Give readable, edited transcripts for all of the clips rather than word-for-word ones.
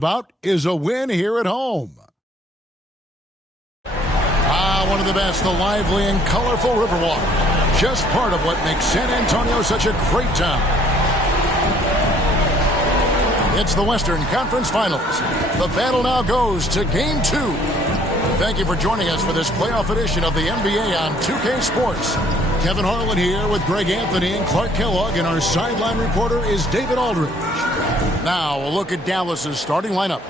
about is a win here at home. One of the best, the lively and colorful Riverwalk. Just part of what makes San Antonio such a great town. It's the Western Conference Finals. The battle now goes to Game 2. Thank you for joining us for this playoff edition of the NBA on 2K Sports. Kevin Harlan here with Greg Anthony and Clark Kellogg, and our sideline reporter is David Aldridge. Now, a look at Dallas's starting lineup.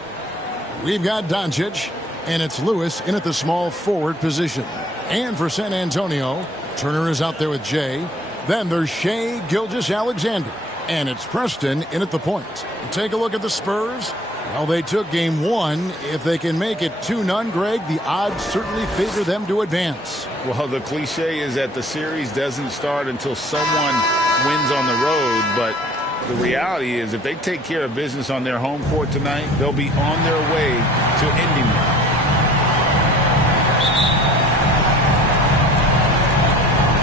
We've got Doncic, and it's Lewis in at the small forward position. And for San Antonio, Turner is out there with Jay. Then there's Shai Gilgeous-Alexander, and it's Preston in at the point. Take a look at the Spurs. Well, they took Game 1. If they can make it 2-0, Greg, the odds certainly favor them to advance. Well, the cliche is that the series doesn't start until someone wins on the road, but the reality is if they take care of business on their home court tonight, they'll be on their way to ending it.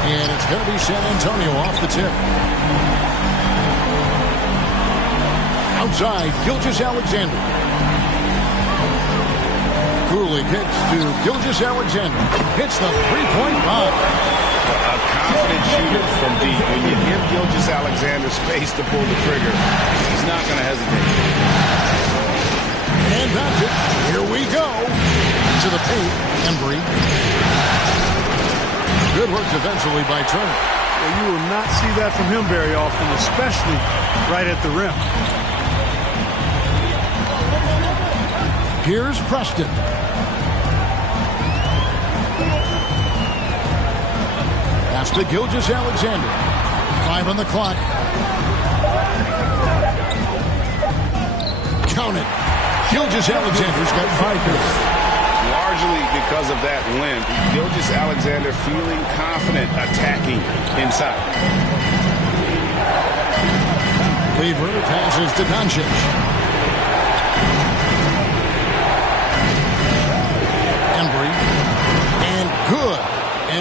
And it's going to be San Antonio off the tip. Outside, Gilgeous-Alexander. COOLEY kicks to Gilgeous-Alexander. Hits the three-point bomb. A confident shooter from deep. When you give Gilgeous-Alexander space to pull the trigger, he's not going to hesitate. And that's it. Here we go. To the paint. Embry. Good work defensively by Turner. Well, you will not see that from him very often, especially right at the rim. Here's Preston. Pass to Gilgeous-Alexander. 5 on the clock. Count it. Gilgeous-Alexander's got 5 minutes. Largely because of that limp, Gilgeous-Alexander feeling confident attacking inside. Weaver passes to Doncic. Embry. And good,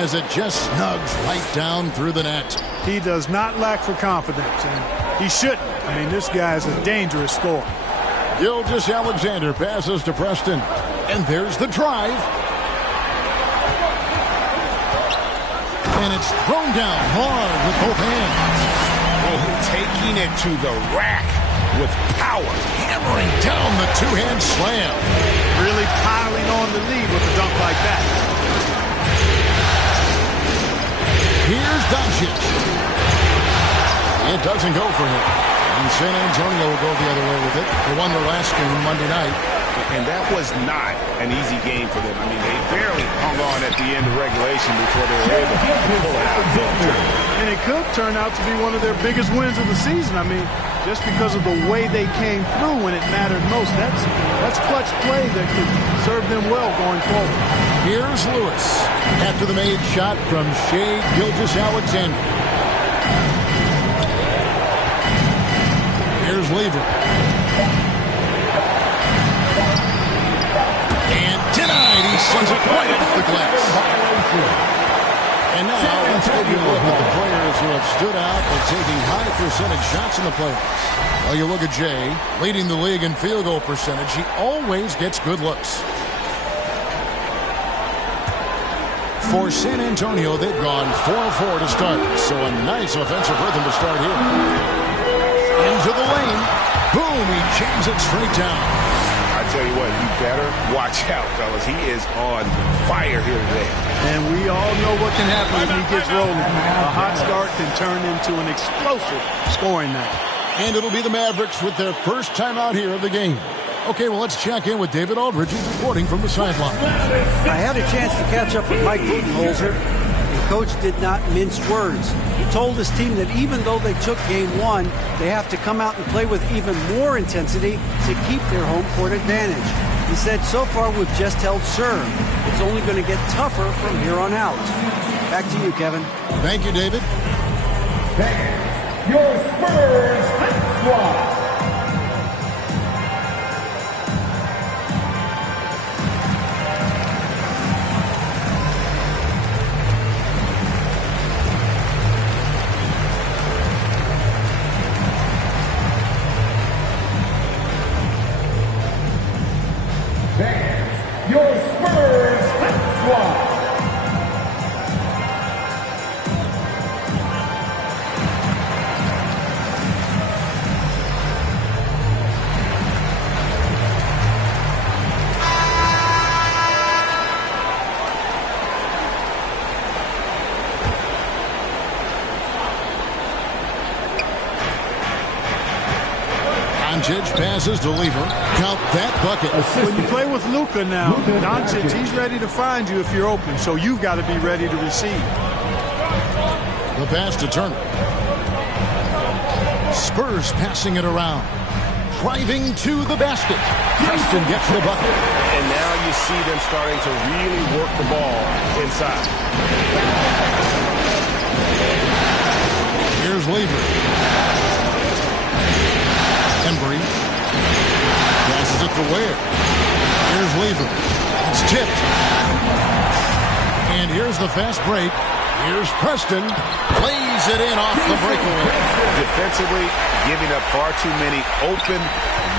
as it just snugs right down through the net. He does not lack for confidence, and he shouldn't. I mean, this guy is a dangerous scorer. Gilgeous-Alexander passes to Preston. And there's the drive. And it's thrown down hard with both hands. Oh, taking it to the rack with power. Hammering down the two-hand slam. Really piling on the lead with a dunk like that. Here's Doncic. It doesn't go for him. And San Antonio will go the other way with it. They won their last game Monday night. And that was not an easy game for them. I mean, they barely hung on at the end of regulation before they were able to pull it out. And it could turn out to be one of their biggest wins of the season. I mean, just because of the way they came through when it mattered most. That's clutch play that could serve them well going forward. Here's Lewis after the made shot from Shai Gilgeous-Alexander. Here's Weaver. Denied. He sends it right off the glass. And now let's take a look at the players who have stood out and taking high percentage shots in the playoffs. Well, you look at Jay, leading the league in field goal percentage. He always gets good looks. For San Antonio, they've gone 4-4 to start. So a nice offensive rhythm to start here. Into the lane. Boom, he jams it straight down. I tell you what, you better watch out, fellas. He is on fire here today. And we all know what can happen when he gets rolling. A hot start can turn into an explosive scoring night. And it'll be the Mavericks with their first time out here of the game. Okay, well, let's check in with David Aldridge, reporting from the sideline. I had a chance to catch up with Mike Budenholzer. The coach did not mince words. He told his team that even though they took Game 1, they have to come out and play with even more intensity to keep their home court advantage. He said, so far we've just held serve. It's only going to get tougher from here on out. Back to you, Kevin. Thank you, David. Your Spurs squad. squad. Doncic passes to Lever. Count that bucket. When you play with Luka now, Doncic, he's ready to find you if you're open, so you've got to be ready to receive. The pass to Turner. Spurs passing it around. Driving to the basket. Preston gets the bucket. And now you see them starting to really work the ball inside. Here's Lever. Embry passes it to Ware. Here's Lever. It's tipped. And here's the fast break. Here's Preston. Plays it in off the breakaway. Defensively, giving up far too many open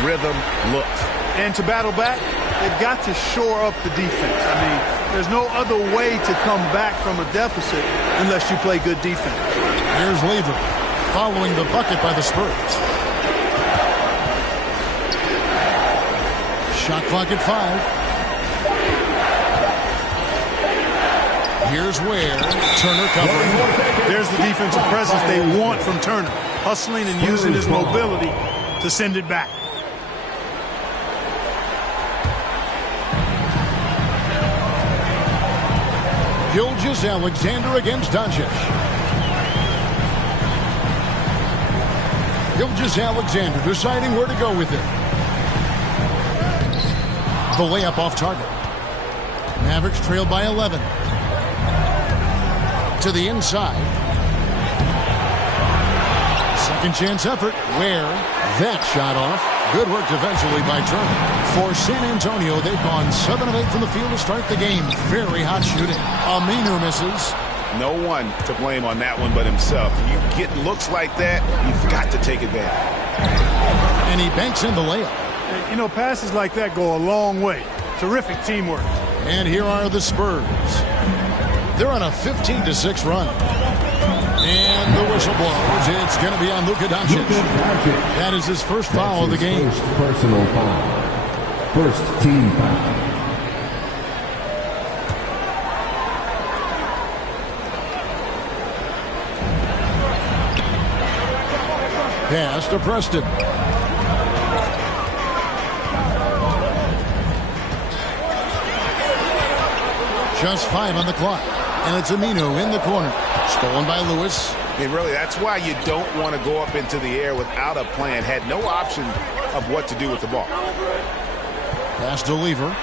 rhythm looks. And to battle back, they've got to shore up the defense. I mean, there's no other way to come back from a deficit unless you play good defense. Here's Lever following the bucket by the Spurs. Shot clock at 5. Here's Ware. Turner covering. There's the defensive presence they want from Turner. Hustling and using his mobility to send it back. Gilgeous-Alexander against Doncic. Gilgeous-Alexander deciding where to go with it. The layup off target. Mavericks trailed by 11. To the inside. Second chance effort. Where that shot off. Good work defensively by Turner. For San Antonio, they've gone 7 of 8 from the field to start the game. Very hot shooting. Aminu misses. No one to blame on that one but himself. You get looks like that, you've got to take advantage. And he banks in the layup. You know, passes like that go a long way. Terrific teamwork. And here are the Spurs. They're on a 15-6 run. And the whistle blows. It's going to be on Luka Doncic. That is his first foul of the game. First personal foul. First team foul. Pass to Preston. Just 5 on the clock. And it's Aminu in the corner. Stolen by Lewis. And really, that's why you don't want to go up into the air without a plan. Had no option of what to do with the ball. Pass to Lever.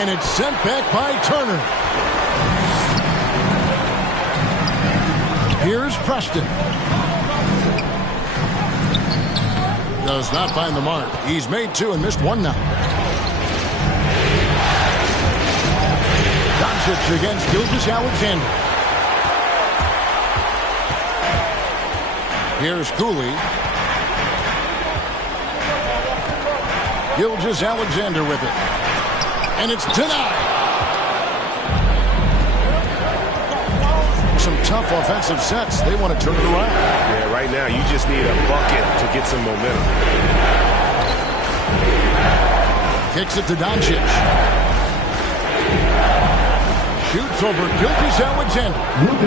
And it's sent back by Turner. Here's Preston. Does not find the mark. He's made 2 and missed 1 now. Doncic against Gilgeous-Alexander. Here's COOLEY. Gilgeous-Alexander with it. And it's denied. Some tough offensive sets. They want to turn it around. Yeah, right now you just need a bucket to get some momentum. Kicks it to Doncic. Shoots over Gilgeous-Alexander.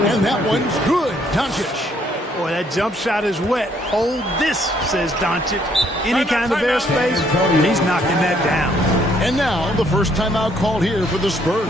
And that one's good. Doncic. Boy, that jump shot is wet. Hold this, says Doncic. Any kind of airspace, he's knocking that down. And now the first timeout called here for the Spurs.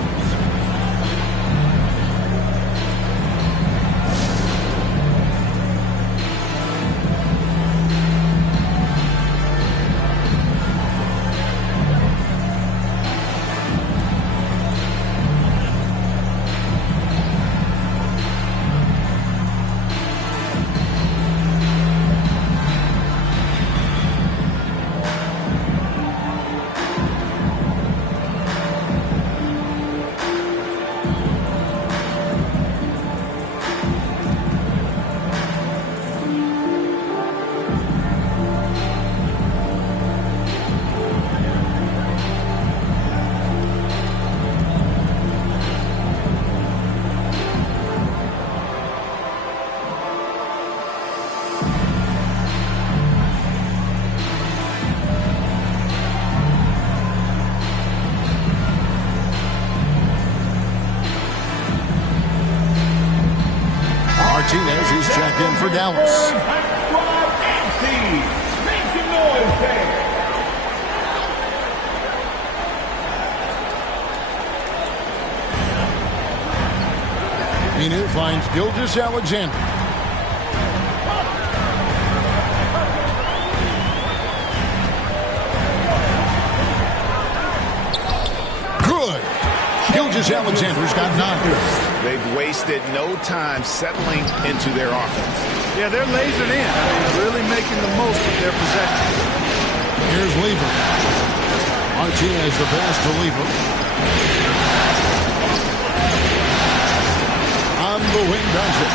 Dallas. Make some noise there. Minu finds Gilgeous-Alexander. Good. Gilgeous-Alexander's got 9. They've wasted no time settling into their offense. Yeah, they're lasered in. Really making the most of their possession. Here's Lever. Martinez the pass to Lever. On the wing, Doncic.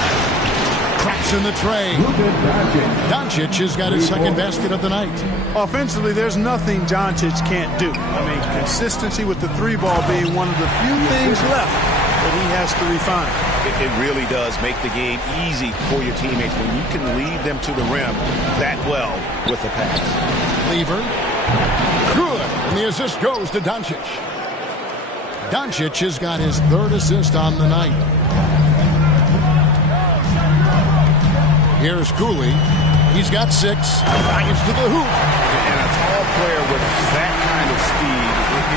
Traps in the tray. Doncic has got his second basket of the night. Offensively, there's nothing Doncic can't do. I mean, consistency with the three ball being one of the few things left that he has to refine. It really does make the game easy for your teammates when you can lead them to the rim that well with the pass. Lever. Good. And the assist goes to Doncic. Doncic has got his third assist on the night. Here's Cooley. He's got 6. Drives to the hoop. And a tall player with that kind of speed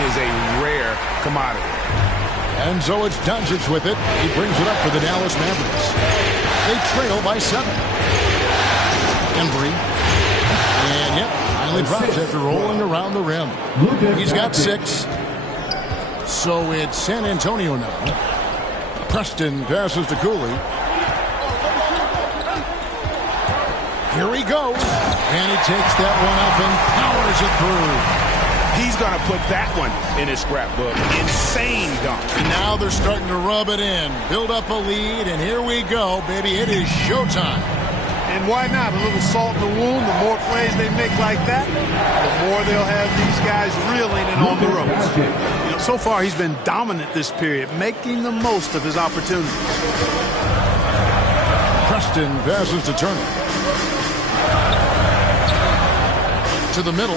is a rare commodity. And so it's Doncic with it. He brings it up for the Dallas Mavericks. They trail by 7. Embry. And yep, finally drops after rolling around the rim. He's got 6. So it's San Antonio now. Preston passes to Cooley. Here he goes. And he takes that one up and powers it through. He's going to put that one in his scrapbook. Insane dunk. And now they're starting to rub it in. Build up a lead, and here we go, baby. It is showtime. And why not? A little salt in the wound. The more plays they make like that, the more they'll have these guys reeling and on the ropes. You know, so far, he's been dominant this period, making the most of his opportunities. Preston passes to Turner. To the middle.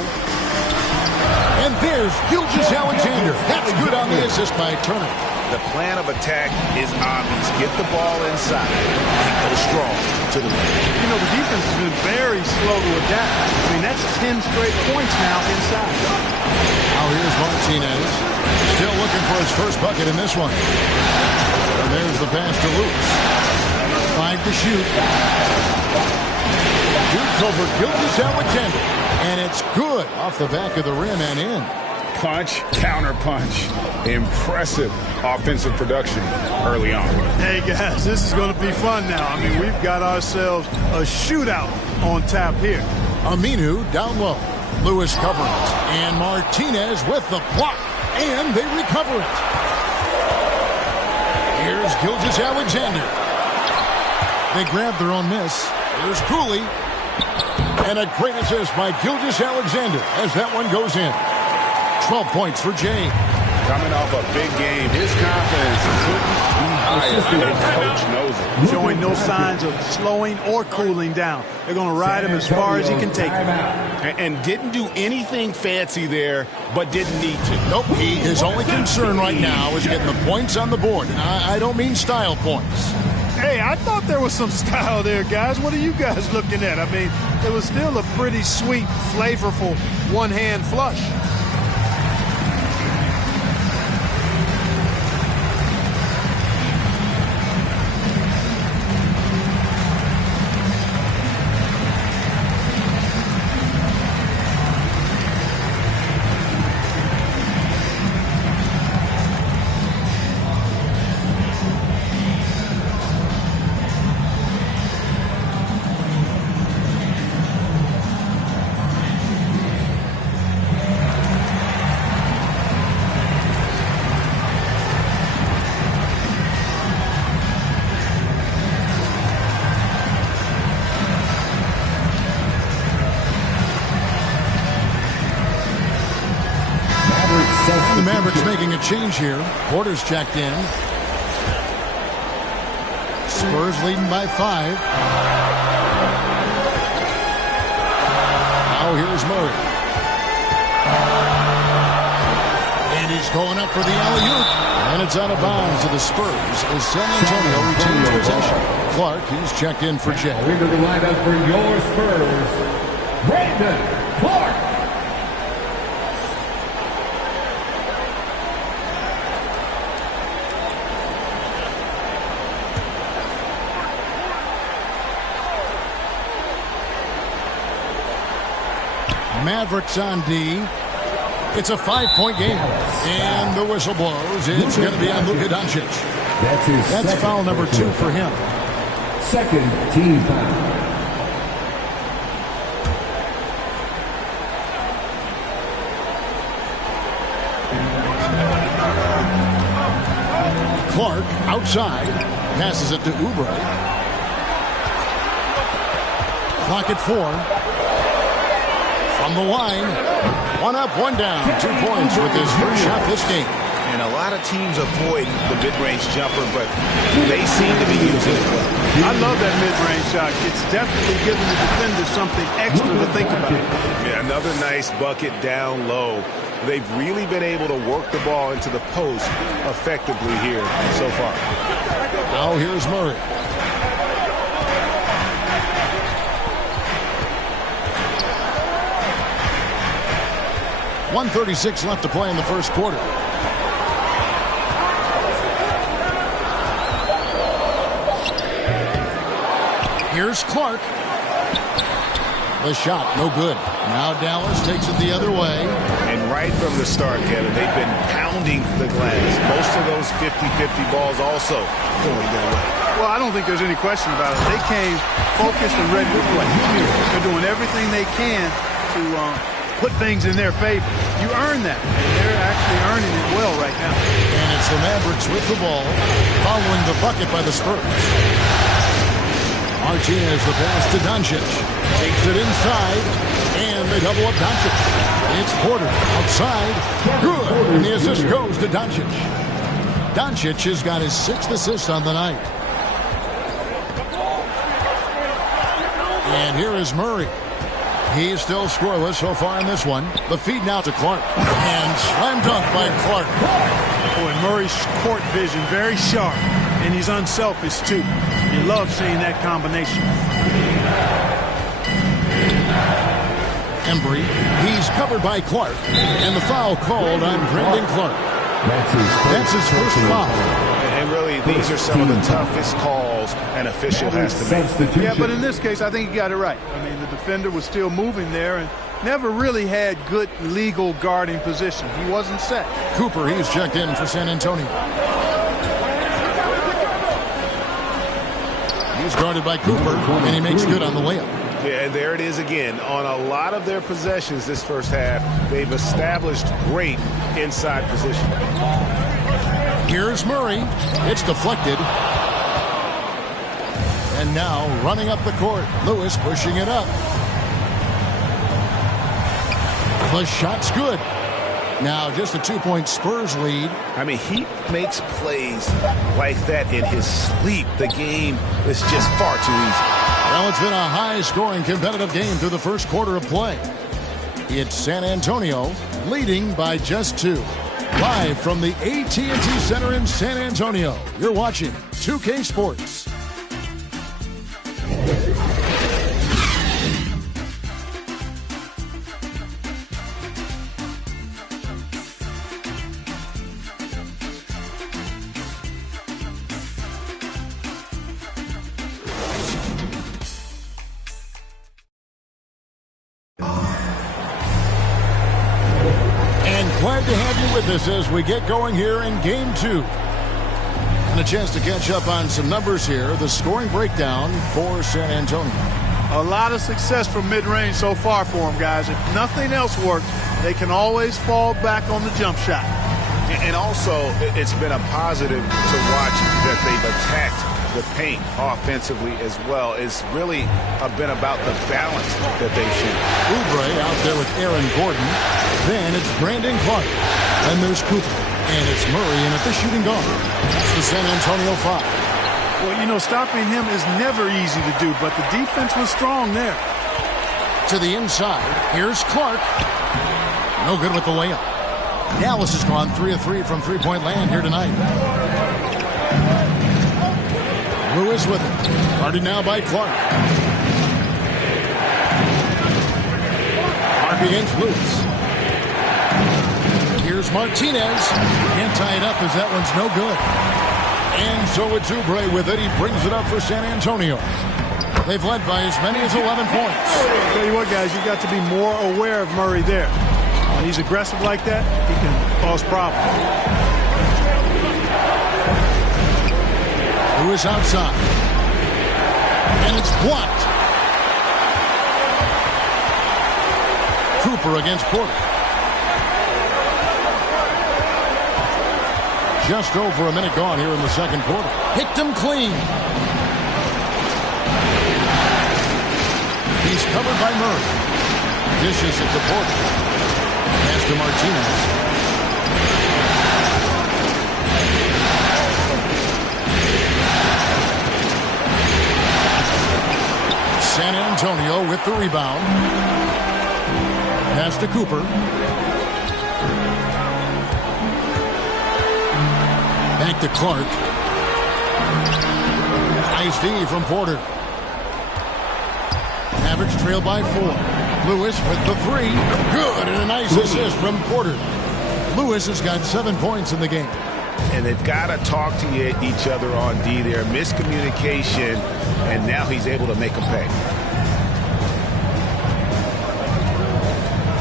And there's Gilgeous-Alexander. That's good on the assist by Turner. The plan of attack is obvious. Get the ball inside and go strong to the rim. You know, the defense has been very slow to adapt. I mean, that's 10 straight points now inside. Now here's Martinez. Still looking for his first bucket in this one. And there's the pass to Luke. 5 to shoot. Shoots over Gilgeous-Alexander. And it's good off the back of the rim and in. Punch, counter punch. Impressive offensive production early on. Hey, guys, this is going to be fun now. I mean, we've got ourselves a shootout on tap here. Aminu down low. Lewis covering it. And Martinez with the block. And they recover it. Here's Gilgeous-Alexander. They grab their own miss. Here's Cooley. And a great assist by Gilgeous-Alexander as that one goes in. 12 points for Jay. Coming off a big game, his confidence couldn't be higher. His coach knows it. Showing no signs of slowing or cooling down. They're going to ride him as far as he can take him. And didn't do anything fancy there, but didn't need to. Nope, his only concern right now is getting the points on the board. And I don't mean style points. Hey, I thought there was some style there, guys. What are you guys looking at? I mean, it was still a pretty sweet, flavorful one-hand flush. The Mavericks making a change here. Porter's checked in. Spurs leading by 5. Now here's Murray. And he's going up for the alley-oop. And it's out of bounds to the Spurs as San Antonio retains possession. Clark, he's checked in for Jay. Into the lineup for your Spurs, Brandon Clark. Mavericks on D. It's a 5-point game. And the whistle blows. It's going to be on Luka Doncic. That's foul number 2 for him. Second team foul. Clark outside. Passes it to Oubre. Clock at 4. From the line, 1 up, 1 down, 2 points with his first shot this game. And a lot of teams avoid the mid-range jumper, but they seem to be using it well. I love that mid-range shot. It's definitely giving the defender something extra to think about. Yeah, another nice bucket down low. They've really been able to work the ball into the post effectively here so far. Now here's Murray. .136 left to play in the first quarter. Here's Clark. The shot, no good. Now Dallas takes it the other way. And right from the start, Kevin, they've been pounding the glass. Most of those 50-50 balls also going their way. Well, I don't think there's any question about it. They came focused and ready to play. They're doing everything they can to put things in their favor. You earn that, and they're actually earning it well right now. And it's the Mavericks with the ball, following the bucket by the Spurs. Martinez the pass to Doncic. Takes it inside, and they double up Doncic. It's Porter outside. Good, and the assist goes to Doncic. Doncic has got his 6th assist on the night. And here is Murray. He's still scoreless so far in this one. The feed now to Clark. And slam dunk by Clark. Boy, Murray's court vision very sharp. And he's unselfish, too. You love seeing that combination. Embry. He's covered by Clark. And the foul called on Brandon Clark. That's his first foul. And really, these are some of the toughest calls an official has to make. Yeah, but in this case, I think he got it right. I mean, the defender was still moving there and never really had good legal guarding position. He wasn't set. Cooper, he's checked in for San Antonio. He's guarded by Cooper, and he makes good on the layup. Yeah, and there it is again. On a lot of their possessions this first half, they've established great inside position. Here's Murray. It's deflected. And now running up the court. Lewis pushing it up. The shot's good. Now just a 2-point Spurs lead. I mean, he makes plays like that in his sleep. The game is just far too easy. Well, it's been a high-scoring competitive game through the first quarter of play. It's San Antonio leading by just 2. Live from the AT&T Center in San Antonio, you're watching 2K Sports. Glad to have you with us as we get going here in Game 2. And a chance to catch up on some numbers here. The scoring breakdown for San Antonio. A lot of success from mid-range so far for them, guys. If nothing else works, they can always fall back on the jump shot. And also, it's been a positive to watch that they've attacked the paint offensively as well. It's really been about the balance that they've shown. Oubre out there with Aaron Gordon. Then it's Brandon Clark. Then there's Cooper. And it's Murray in at the shooting guard. That's the San Antonio 5. Well, you know, stopping him is never easy to do, but the defense was strong there. To the inside. Here's Clark. No good with the layup. Dallas has gone 3 of 3 from three-point land here tonight. Lewis with it. Guarded now by Clark. Clark against Lewis. Here's Martinez. Can't tie it up as that one's no good. And so it's Oubre with it. He brings it up for San Antonio. They've led by as many as 11 points. I'll tell you what, guys, you've got to be more aware of Murray there. When he's aggressive like that, he can cause problems. Lewis outside. And it's blocked. Cooper against Porter. Just over a minute gone here in the second quarter. Picked him clean. He's covered by Murray. Dishes it to Porter. Pass to Martinez. San Antonio with the rebound. Pass to Cooper. Back to Clark. Nice D from Porter. Mavericks trail by 4. Lewis with the 3. Good, and a nice assist from Porter. Lewis has got 7 points in the game. And they've got to talk to each other on D there. Miscommunication, and now he's able to make them pay.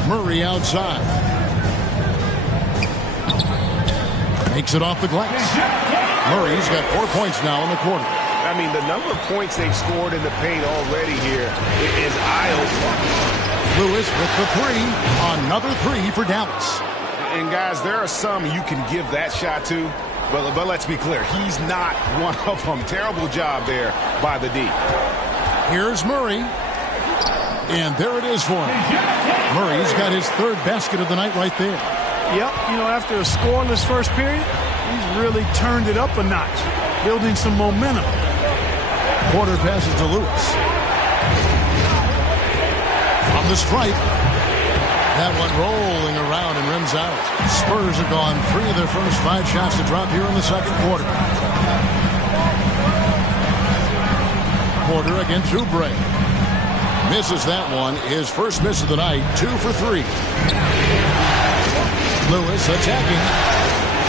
Murray outside. Makes it off the glass. Murray's got 4 points now in the quarter. I mean, the number of points they've scored in the paint already here is eye-opening. Lewis with the 3. Another 3 for Dallas. And, guys, there are some you can give that shot to, but let's be clear. He's not one of them. Terrible job there by the D. Here's Murray. And there it is for him. Murray's got his 3rd basket of the night right there. Yep, you know, after a scoreless first period, he's really turned it up a notch, building some momentum. Porter passes to Lewis. From the stripe. That one rolling around and rims out. Spurs have gone 3 of their first 5 shots to drop here in the second quarter. Porter against Oubre. Misses that one. His first miss of the night. 2 for 3. Lewis attacking.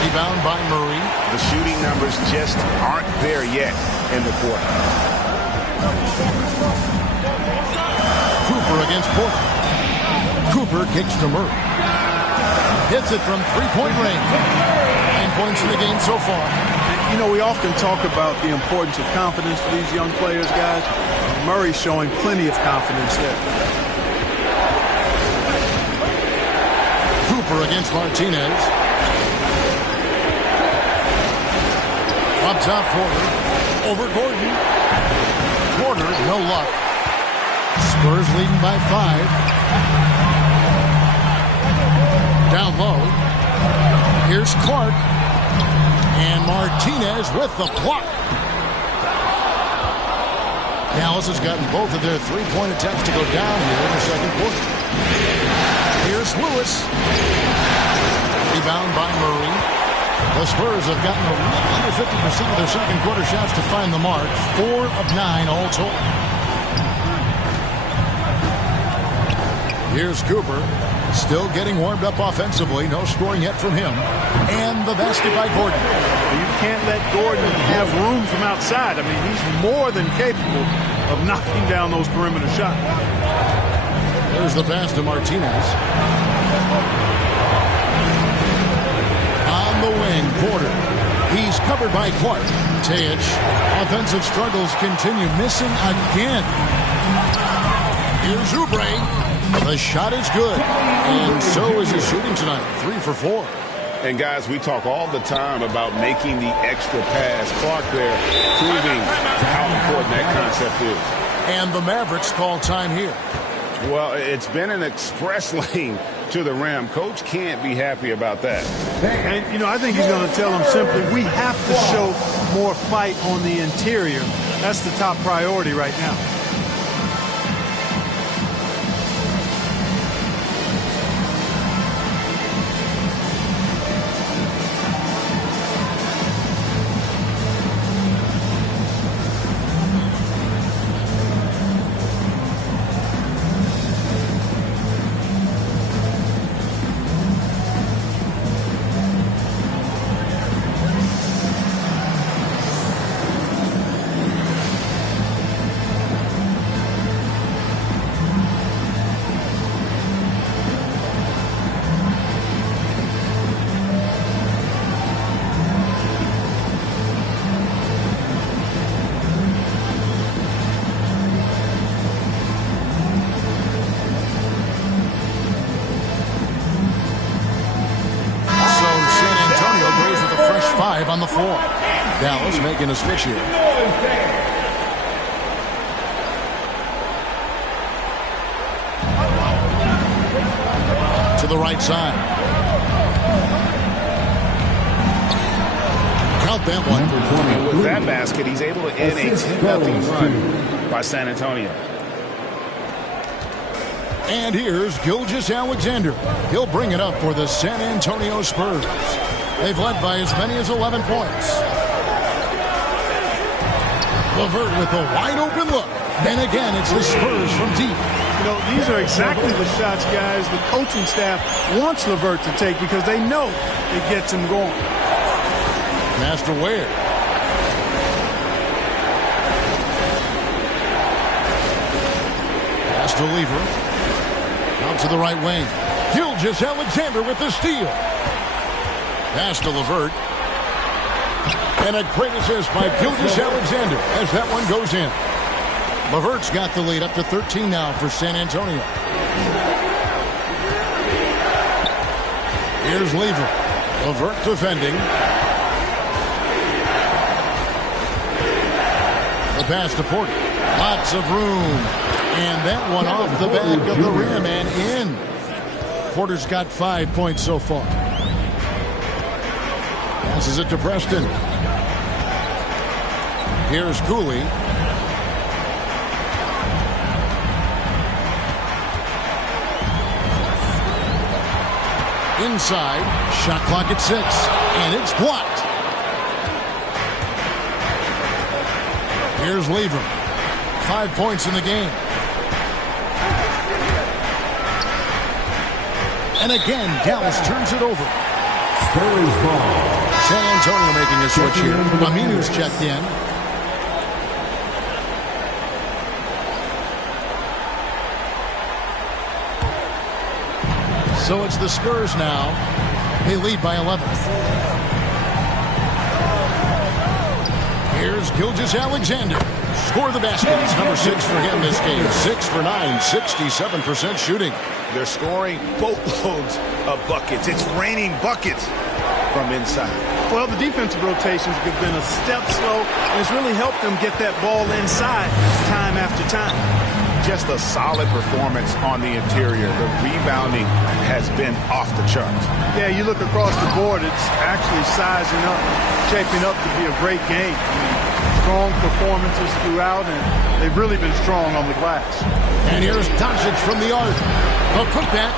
Rebound by Murray. The shooting numbers just aren't there yet in the quarter. Cooper against Porter. Cooper kicks to Murray. Hits it from 3-point range. 9 points in the game so far. You know, we often talk about the importance of confidence for these young players, guys. Murray's showing plenty of confidence there. Cooper against Martinez. Up top, Porter. Over Gordon. Porter, no luck. Spurs leading by 5. Down low. Here's Clark. And Martinez with the block. Dallas has gotten both of their 3-point attempts to go down here in the second quarter. Here's Lewis. Rebound by Murray. The Spurs have gotten a little under 50% of their second quarter shots to find the mark. 4 of 9 all told. Here's Cooper. Still getting warmed up offensively. No scoring yet from him. And the basket by Gordon. You can't let Gordon have room from outside. I mean, he's more than capable of knocking down those perimeter shots. There's the pass to Martinez. On the wing, Porter. He's covered by Clark. Tej. Offensive struggles continue. Missing again. Here's Oubre. The shot is good. And so is his shooting tonight. 3 for 4. And, guys, we talk all the time about making the extra pass. Clark there proving how important that concept is. And the Mavericks call time here. Well, it's been an express lane to the rim. Coach can't be happy about that. And, you know, I think he's going to tell them simply, we have to show more fight on the interior. That's the top priority right now. floor. Dallas making a switch here. To the right side. Count that one. And with that basket, he's able to end a 10-0 run by San Antonio. And here's Gilgeous-Alexander. He'll bring it up for the San Antonio Spurs. They've led by as many as 11 points. LeVert with a wide-open look. And again, it's the Spurs from deep. You know, these are exactly the shots, guys, the coaching staff wants LeVert to take because they know it gets him going. Master Ware. Pass to Lever. Out to the right wing. Gilgeous-Alexander with the steal. Pass to LeVert. And a great assist by Gilgeous-Alexander as that one goes in. LeVert's got the lead up to 13 now for San Antonio. Here's Lever. LeVert defending. The pass to Porter. Lots of room. And that one off the back of the rim and in. Porter's got 5 points so far. Passes it to Preston. Here's Cooley. Inside. Shot clock at 6. And it's blocked. Here's Lever. 5 points in the game. And again, Dallas turns it over. Spurs ball. San Antonio making a switch here. Aminu's checked in. So it's the Spurs now. They lead by 11. Here's Gilgeous-Alexander. Score the basket. It's number 6 for him this game. 6 for 9, 67% shooting. They're scoring boatloads of buckets. It's raining buckets from inside. Well, the defensive rotations have been a step slow, and it's really helped them get that ball inside time after time. Just a solid performance on the interior. The rebounding has been off the charts. Yeah, you look across the board, it's actually sizing up, shaping up to be a great game. I mean, strong performances throughout, and they've really been strong on the glass. And here's Doncic from the arc. A putback.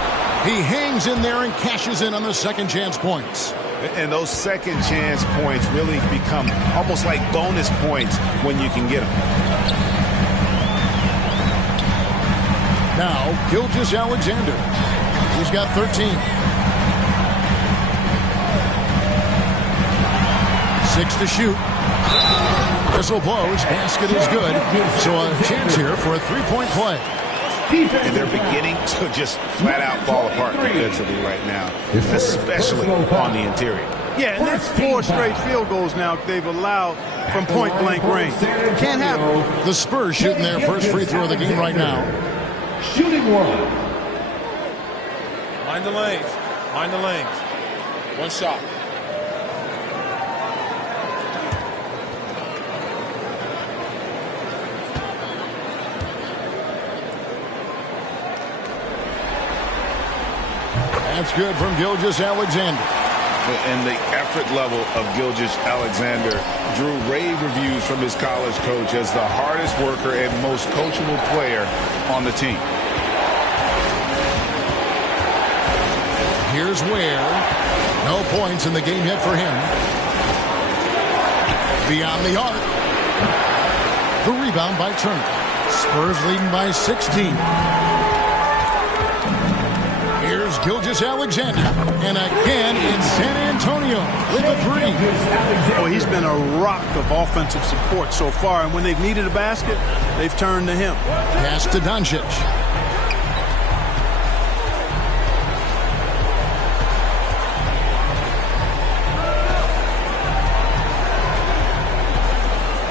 He hangs in there and cashes in on the second chance points. And those second chance points really become almost like bonus points when you can get them. Now, Gilgeous-Alexander. He's got 13. 6 to shoot. Whistle blows. Basket is good. So a chance here for a three-point play. And they're beginning to just flat out fall apart defensively right now, especially on the interior. Yeah, and that's 4 straight field goals now they've allowed from point-blank range. Can't happen. The Spurs shooting their first free throw of the game right now. Shooting one. Mind the lanes. Mind the lanes. One shot. That's good from Gilgeous-Alexander. And the effort level of Gilgeous-Alexander drew rave reviews from his college coach as the hardest worker and most coachable player on the team. Here's Ware. No points in the game yet for him. Beyond the arc. The rebound by Turner. Spurs leading by 16. Here's Gilgeous-Alexander. And again, it's San Antonio with a 3. Well, he's been a rock of offensive support so far, and when they've needed a basket, they've turned to him. Pass to Doncic.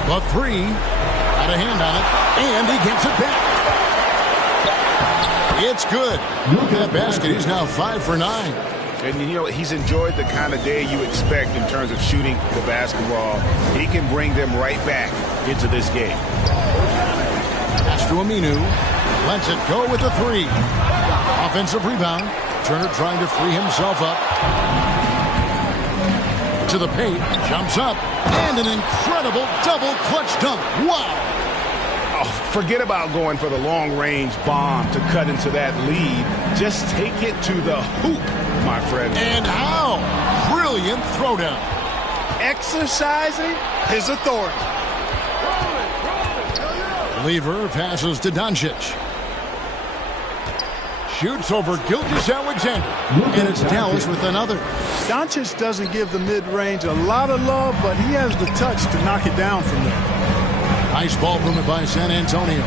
The 3. Got a hand on it, and he gets it back. It's good. Look at that basket. He's now 5 for 9. And, you know, he's enjoyed the kind of day you expect in terms of shooting the basketball. He can bring them right back into this game. Pass to Aminu. Lets it go with the three. Offensive rebound. Turner trying to free himself up. To the paint. Jumps up. And an incredible double clutch dunk. Wow. Oh, forget about going for the long-range bomb to cut into that lead. Just take it to the hoop, my friend. And how? Brilliant throwdown. Exercising his authority. Lever passes to Doncic. Shoots over Gilgeous-Alexander. And it's Dallas with another. Doncic doesn't give the mid-range a lot of love, but he has the touch to knock it down from there. Nice ball movement by San Antonio.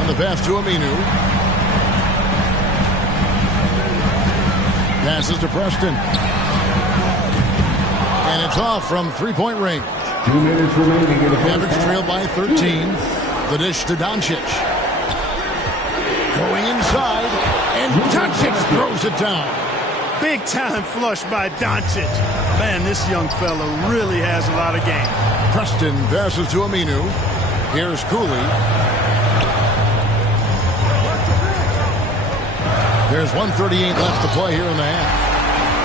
And the pass to Aminu. Passes to Preston. And it's off from three-point range. 2 minutes remaining in the first Mavericks half. trail by 13. The dish to Doncic. Going inside. And Doncic throws it down. Big time flush by Doncic. Man, this young fella really has a lot of game. Preston passes to Aminu. Here's Cooley. There's 1:38 left to play here in the half.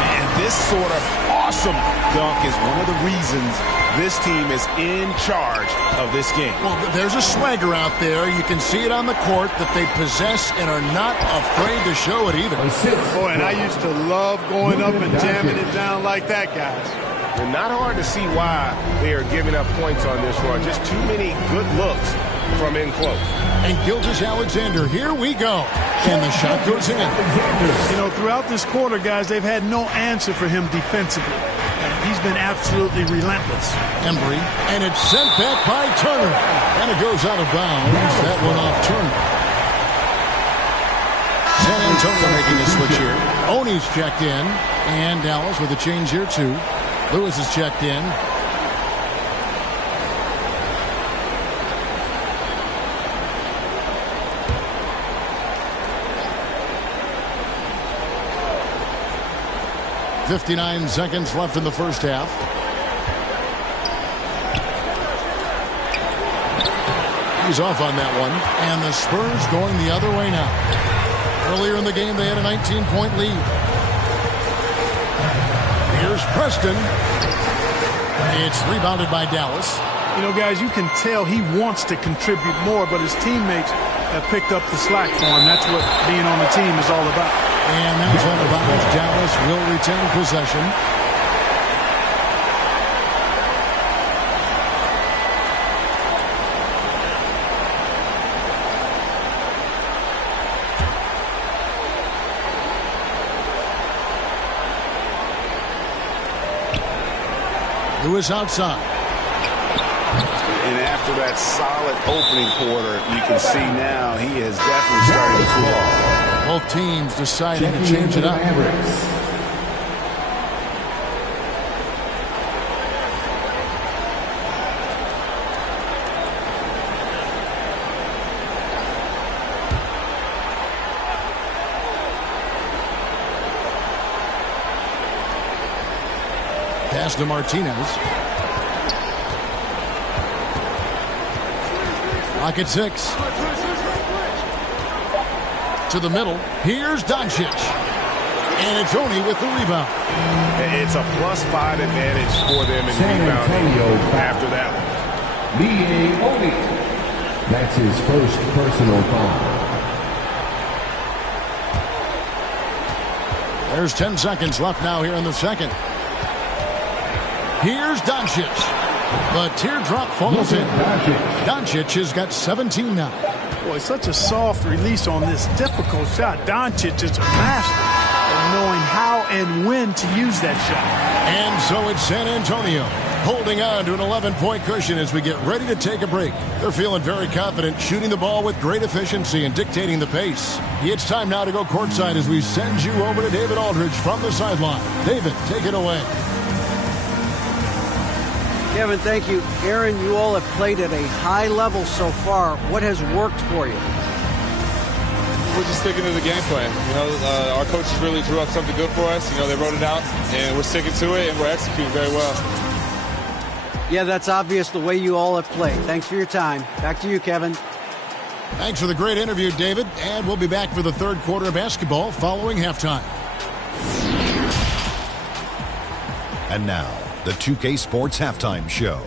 And this sort of awesome dunk is one of the reasons this team is in charge of this game. Well, there's a swagger out there. You can see it on the court that they possess and are not afraid to show it either. Boy, and I used to love going up and jamming it down like that, guys. And not hard to see why they are giving up points on this run. Just too many good looks from in close. And Gilgeous-Alexander, here we go. And the shot goes in. You know, throughout this quarter, guys, they've had no answer for him defensively. He's been absolutely relentless. Embry, and it's sent back by Turner. And it goes out of bounds. That one off Turner. San Antonio making a switch here. Oni's checked in. And Dallas with a change here, too. Lewis is checked in. .59 seconds left in the first half. He's off on that one. And the Spurs going the other way now. Earlier in the game, they had a 19-point lead. Here's Preston. It's rebounded by Dallas. You know, guys, you can tell he wants to contribute more, but his teammates have picked up the slack for him. That's what being on the team is all about. And that's out of bounds. Dallas will retain possession. Lewis outside. And after that solid opening quarter, you can see now he has definitely started to cool off. Both teams deciding to change it up. Pass to Martinez. Clock at 6. To the middle. Here's Doncic. And it's Oni with the rebound. It's a +5 advantage for them in rebounding after that one. Leading Oni. That's his first personal foul. There's 10 seconds left now here in the second. Here's Doncic. The teardrop falls in. Doncic has got 17 now. Boy, such a soft release on this difficult shot. Doncic is a master of knowing how and when to use that shot. And so it's San Antonio holding on to an 11-point cushion as we get ready to take a break. They're feeling very confident, shooting the ball with great efficiency and dictating the pace. It's time now to go courtside as we send you over to David Aldridge from the sideline. David, take it away. Kevin, thank you. Aaron, you all have played at a high level so far. What has worked for you? We'll just just sticking to the game plan. You know, our coaches really drew up something good for us. You know, they wrote it out, and we're sticking to it, and we're executing very well. Yeah, that's obvious the way you all have played. Thanks for your time. Back to you, Kevin. Thanks for the great interview, David. And we'll be back for the third quarter of basketball following halftime. And now, the 2K Sports Halftime Show.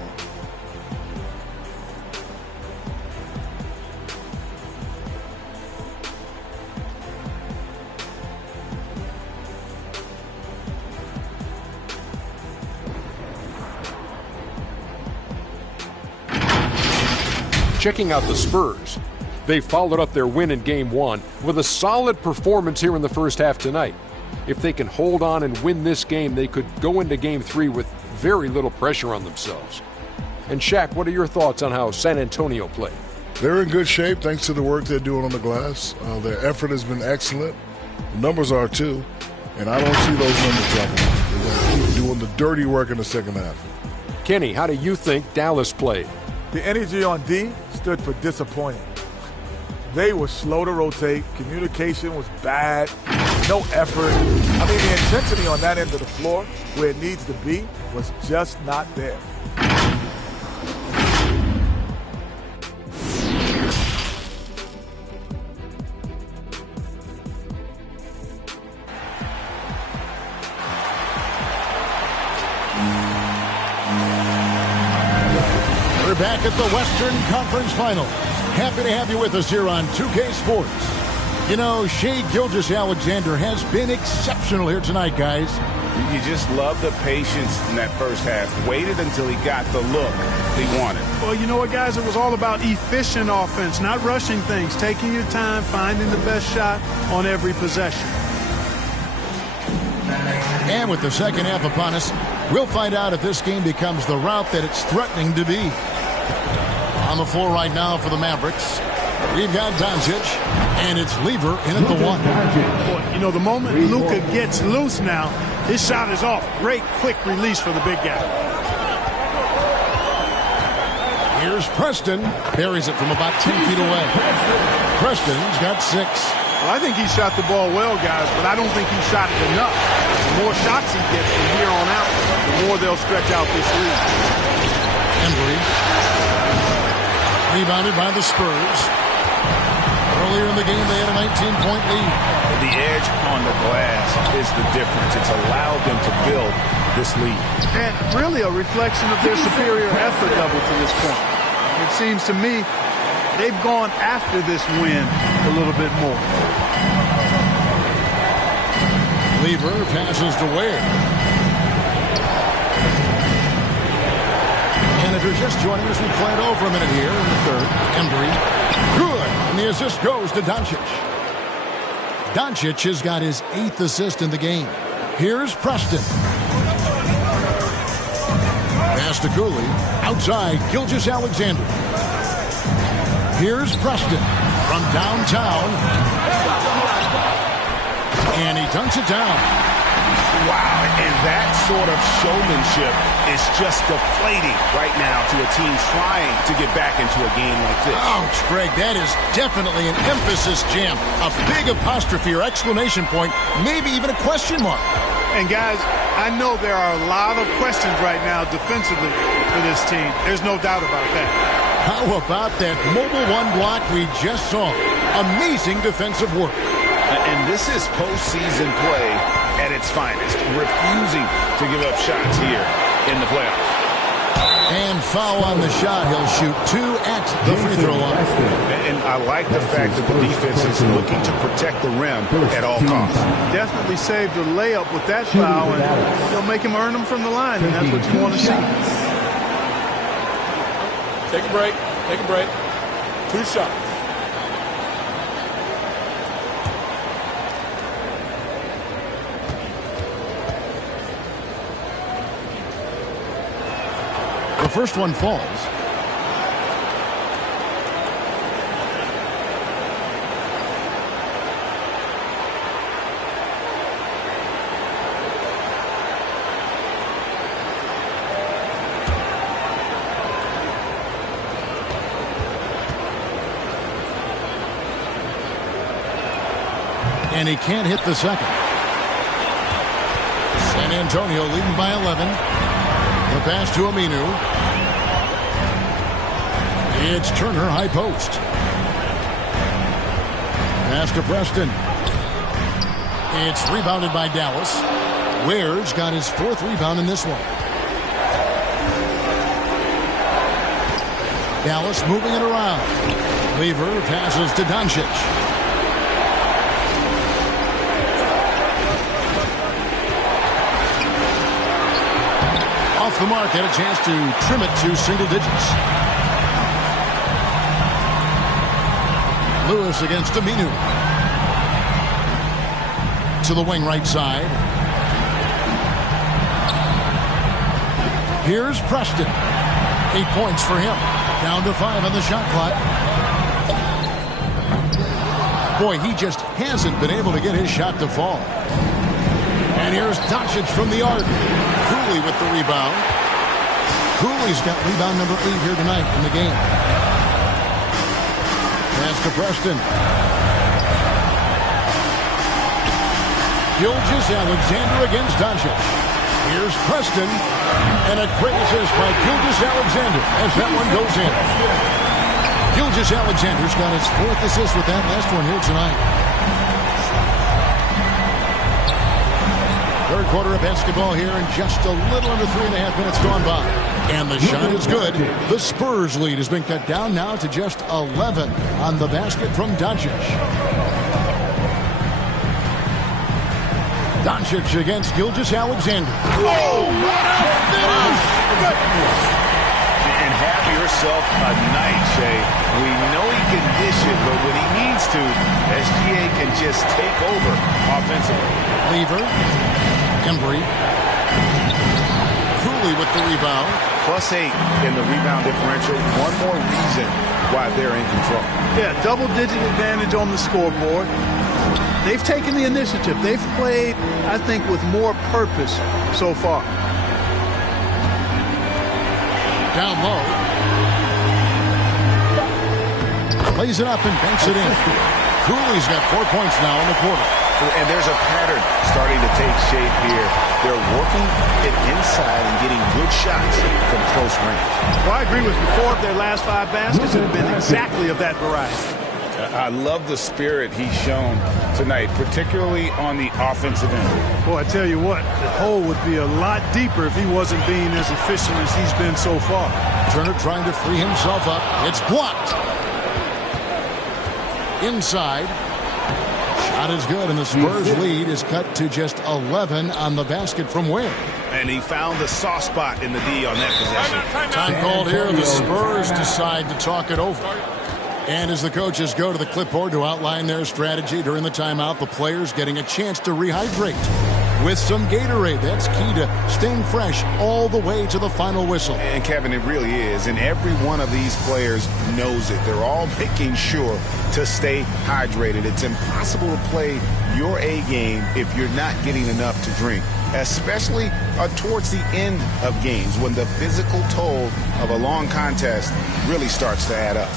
Checking out the Spurs. They followed up their win in Game 1 with a solid performance here in the first half tonight. If they can hold on and win this game, they could go into Game 3 with very little pressure on themselves. And Shaq, what are your thoughts on how San Antonio played? They're in good shape thanks to the work they're doing on the glass. Their effort has been excellent. The numbers are too. And I don't see those numbers dropping off. They're going to keep doing the dirty work in the second half. Kenny, how do you think Dallas played? The energy on D stood for disappointing. They were slow to rotate. Communication was bad. No effort. I mean, the intensity on that end of the floor, where it needs to be, was just not there. We're back at the Western Conference Finals. Happy to have you with us here on 2K Sports. You know, Shai Gilgeous-Alexander has been exceptional here tonight, guys. You just love the patience in that first half. Waited until he got the look he wanted. Well, you know what, guys? It was all about efficient offense, not rushing things, taking your time, finding the best shot on every possession. And with the second half upon us, we'll find out if this game becomes the route that it's threatening to be. On the floor right now for the Mavericks, we've got Doncic, and it's Lever in at the one. Boy, you know, the moment Luka gets loose now, his shot is off. Great quick release for the big guy. Here's Preston. Buries it from about 10 feet away. Preston's got 6. Well, I think he shot the ball well, guys, but I don't think he shot it enough. The more shots he gets from here on out, the more they'll stretch out this lead. Embry. Rebounded by the Spurs. Earlier in the game, they had a 19-point lead. The edge on the glass is the difference. It's allowed them to build this lead. And really a reflection of their superior effort level to this point. It seems to me they've gone after this win a little bit more. Lever passes to Ware. And if you're just joining us, we play it over a minute here in the third. Embry. Good. And the assist goes to Doncic. Doncic has got his 8th assist in the game. Here's Preston. Pass to COOLEY. Outside, Gilgeous-Alexander. Here's Preston from downtown. And he dunks it down. Wow, and that sort of showmanship is just deflating right now to a team trying to get back into a game like this. Ouch, Greg, that is definitely an emphasis jam. A big apostrophe or exclamation point, maybe even a question mark. And guys, I know there are a lot of questions right now defensively for this team. There's no doubt about that. How about that mobile one block we just saw? Amazing defensive work. And this is postseason play at its finest, refusing to give up shots here in the playoffs. And foul on the shot. He'll shoot 2 at the free throw line. And I like the fact that the defense is looking to protect the rim at all costs. Definitely saved a layup with that foul, and they'll make him earn them from the line, and that's what you want to see. Take a break. Take a break. 2 shots. The first one falls. And he can't hit the second. San Antonio leading by 11. The pass to Aminu. It's Turner, high post. Pass to Preston. It's rebounded by Dallas. Ware's got his 4th rebound in this one. Dallas moving it around. Lever passes to Doncic. Off the mark, had a chance to trim it to single digits. Lewis against Aminu. To the wing right side. Here's Preston. 8 points for him. Down to 5 on the shot clock. Boy, he just hasn't been able to get his shot to fall. And here's Doncic from the arc. Cooley with the rebound. Cooley's got rebound number 8 here tonight in the game. Pass to Preston. Gilgeous-Alexander against Doncic. Here's Preston. And a great assist by Gilgeous-Alexander as that one goes in. Gilgeous-Alexander's got his 4th assist with that last one here tonight. Third quarter of basketball here, and just a little under 3.5 minutes gone by. And the shot is good. The Spurs lead has been cut down now to just 11 on the basket from Doncic. Doncic against Gilgeous-Alexander. Oh, what a finish! And have yourself a night, Shay. We know he can dish it, but when he needs to, SGA can just take over offensively. Lever. Embry. Cooley with the rebound. +8 in the rebound differential. One more reason why they're in control. Yeah, double-digit advantage on the scoreboard. They've taken the initiative. They've played, I think, with more purpose so far. Down low. Plays it up and banks it in. Cooley's got 4 points now in the quarter. And there's a pattern starting to take shape here. They're working it inside and getting good shots from close range. Well, I agree with you. 4 of their last 5 baskets have been exactly of that variety. I love the spirit he's shown tonight, particularly on the offensive end. Boy, I tell you what, the hole would be a lot deeper if he wasn't being as efficient as he's been so far. Turner trying to free himself up. It's blocked. Inside. Shot is good, and the Spurs lead is cut to just 11 on the basket from Ware. And he found the soft spot in the D on that possession. Time called here. The Spurs decide to talk it over. And as the coaches go to the clipboard to outline their strategy during the timeout, the players getting a chance to rehydrate with some Gatorade. That's key to staying fresh all the way to the final whistle. And Kevin, it really is. And every one of these players knows it. They're all making sure to stay hydrated. It's impossible to play your A game if you're not getting enough to drink, especially towards the end of games when the physical toll of a long contest really starts to add up.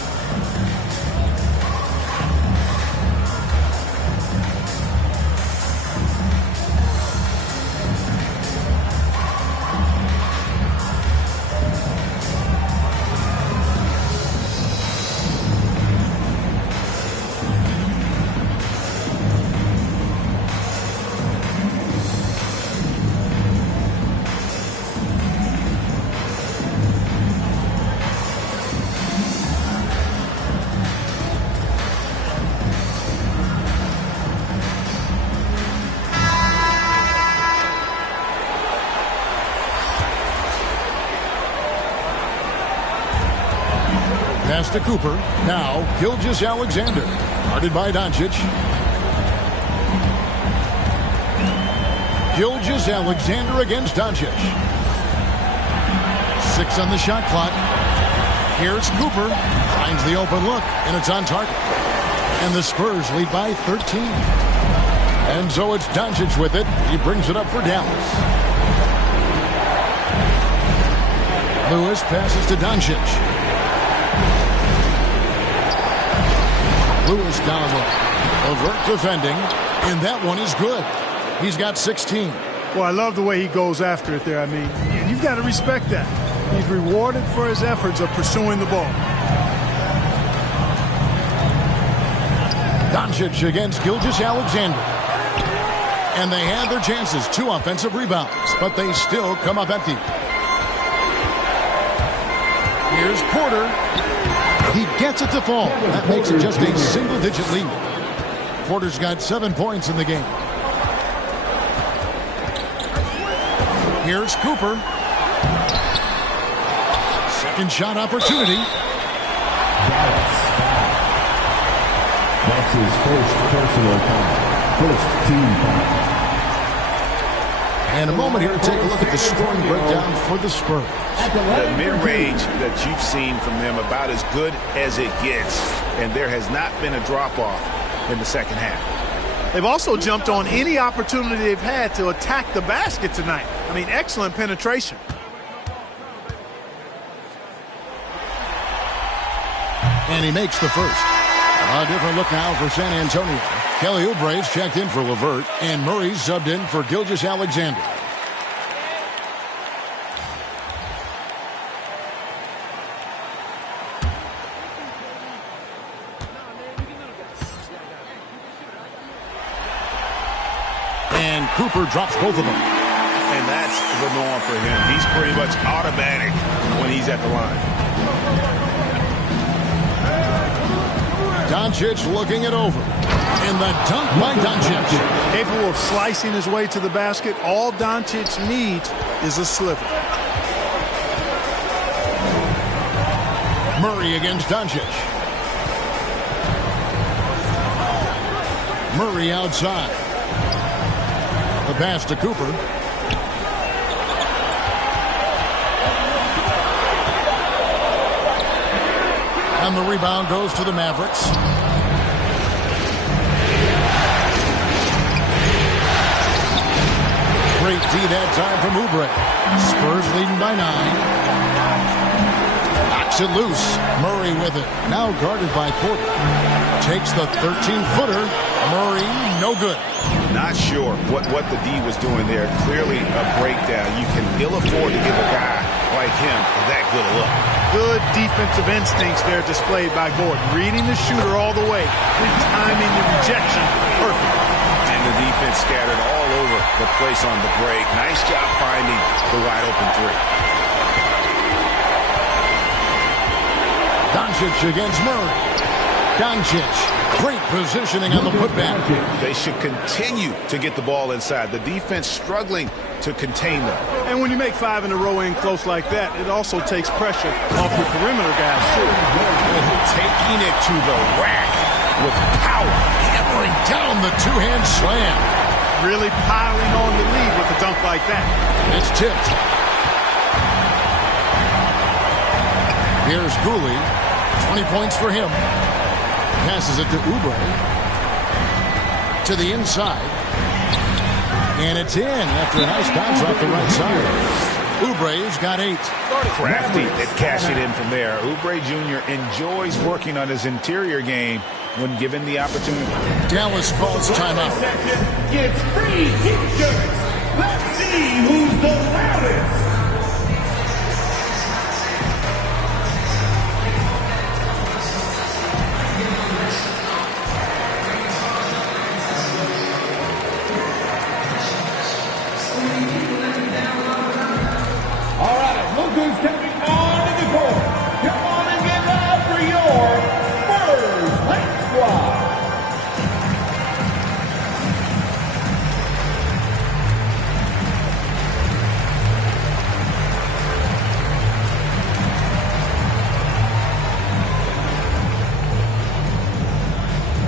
Pass to Cooper. Now, Gilgeous-Alexander. Guarded by Doncic. Gilgeous-Alexander against Doncic. 6 on the shot clock. Here's Cooper. Finds the open look, and it's on target. And the Spurs lead by 13. And so it's Doncic with it. He brings it up for Dallas. Lewis passes to Doncic. Lewis down low. LeVert defending, and that one is good. He's got 16. Well, I love the way he goes after it there. I mean, you've got to respect that. He's rewarded for his efforts of pursuing the ball. Doncic against Gilgeous-Alexander. And they had their chances. 2 offensive rebounds, but they still come up empty. Here's Porter. He gets it to fall. That makes it just a single-digit lead. Porter's got 7 points in the game. Here's Cooper. Second shot opportunity. That's his first personal foul. First team foul. And a moment here to take a look at the scoring breakdown for the Spurs. The mid-range that you've seen from them about as good as it gets. And there has not been a drop-off in the second half. They've also jumped on any opportunity they've had to attack the basket tonight. I mean, excellent penetration. And he makes the first. A different look now for San Antonio. Kelly Oubre's checked in for LeVert, and Murray's subbed in for Gilgeous-Alexander. And Cooper drops both of them. And that's the norm for him. He's pretty much automatic when he's at the line. Doncic looking it over. And the dunk by Doncic. Capable of slicing his way to the basket. All Doncic needs is a sliver. Murray against Doncic. Murray outside. The pass to Cooper. And the rebound goes to the Mavericks. Great D that time from Oubre. Spurs leading by 9. Knocks it loose. Murray with it. Now guarded by Porter. Takes the 13-footer. Murray, no good. Not sure what the D was doing there. Clearly a breakdown. You can ill afford to give a guy like him that good a look. Good defensive instincts there displayed by Gordon. Reading the shooter all the way and timing the rejection perfect. And the defense scattered all over the place on the break. Nice job finding the wide open 3. Doncic against Murray. Doncic, great positioning on the putback. They should continue to get the ball inside. The defense struggling to contain them. And when you make 5 in a row in close like that, it also takes pressure off your perimeter guys, too. Taking it to the rack with power. Hammering down the two-hand slam. Really piling on the lead with a dunk like that. It's tipped. Here's COOLEY. 20 points for him. Passes it to Oubre. To the inside. And it's in after a nice bounce off the right side. Oubre's got 8. Crafty at cashing in from there. Oubre Jr. enjoys working on his interior game when given the opportunity. Dallas calls timeout. Gets free t-shirts. Let's see who's the loudest. Who's coming on the court? Come on and get loud for your Spurs Lake Squad.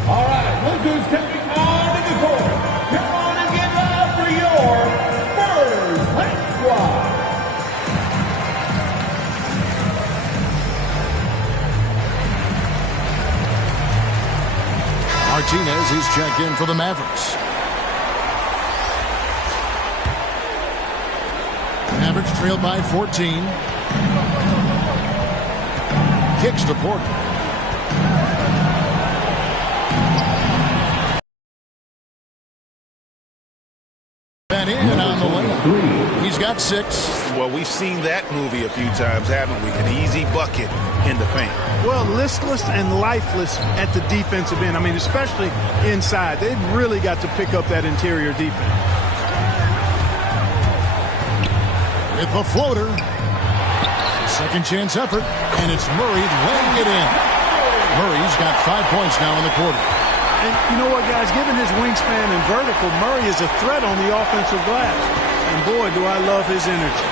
All right, look who's coming on the court. Come on and get loud for your Spurs Lake Squad. Martinez is checked in for the Mavericks. Mavericks trailed by 14. Kicks to Porter. He's got 6. Well, we've seen that movie a few times, haven't we? An easy bucket in the paint. Well, listless and lifeless at the defensive end. I mean, especially inside. They've really got to pick up that interior defense. With the floater. Second chance effort. And it's Murray laying it in. Murray's got 5 points now in the quarter. And you know what, guys? Given his wingspan and vertical, Murray is a threat on the offensive glass. And boy, do I love his energy.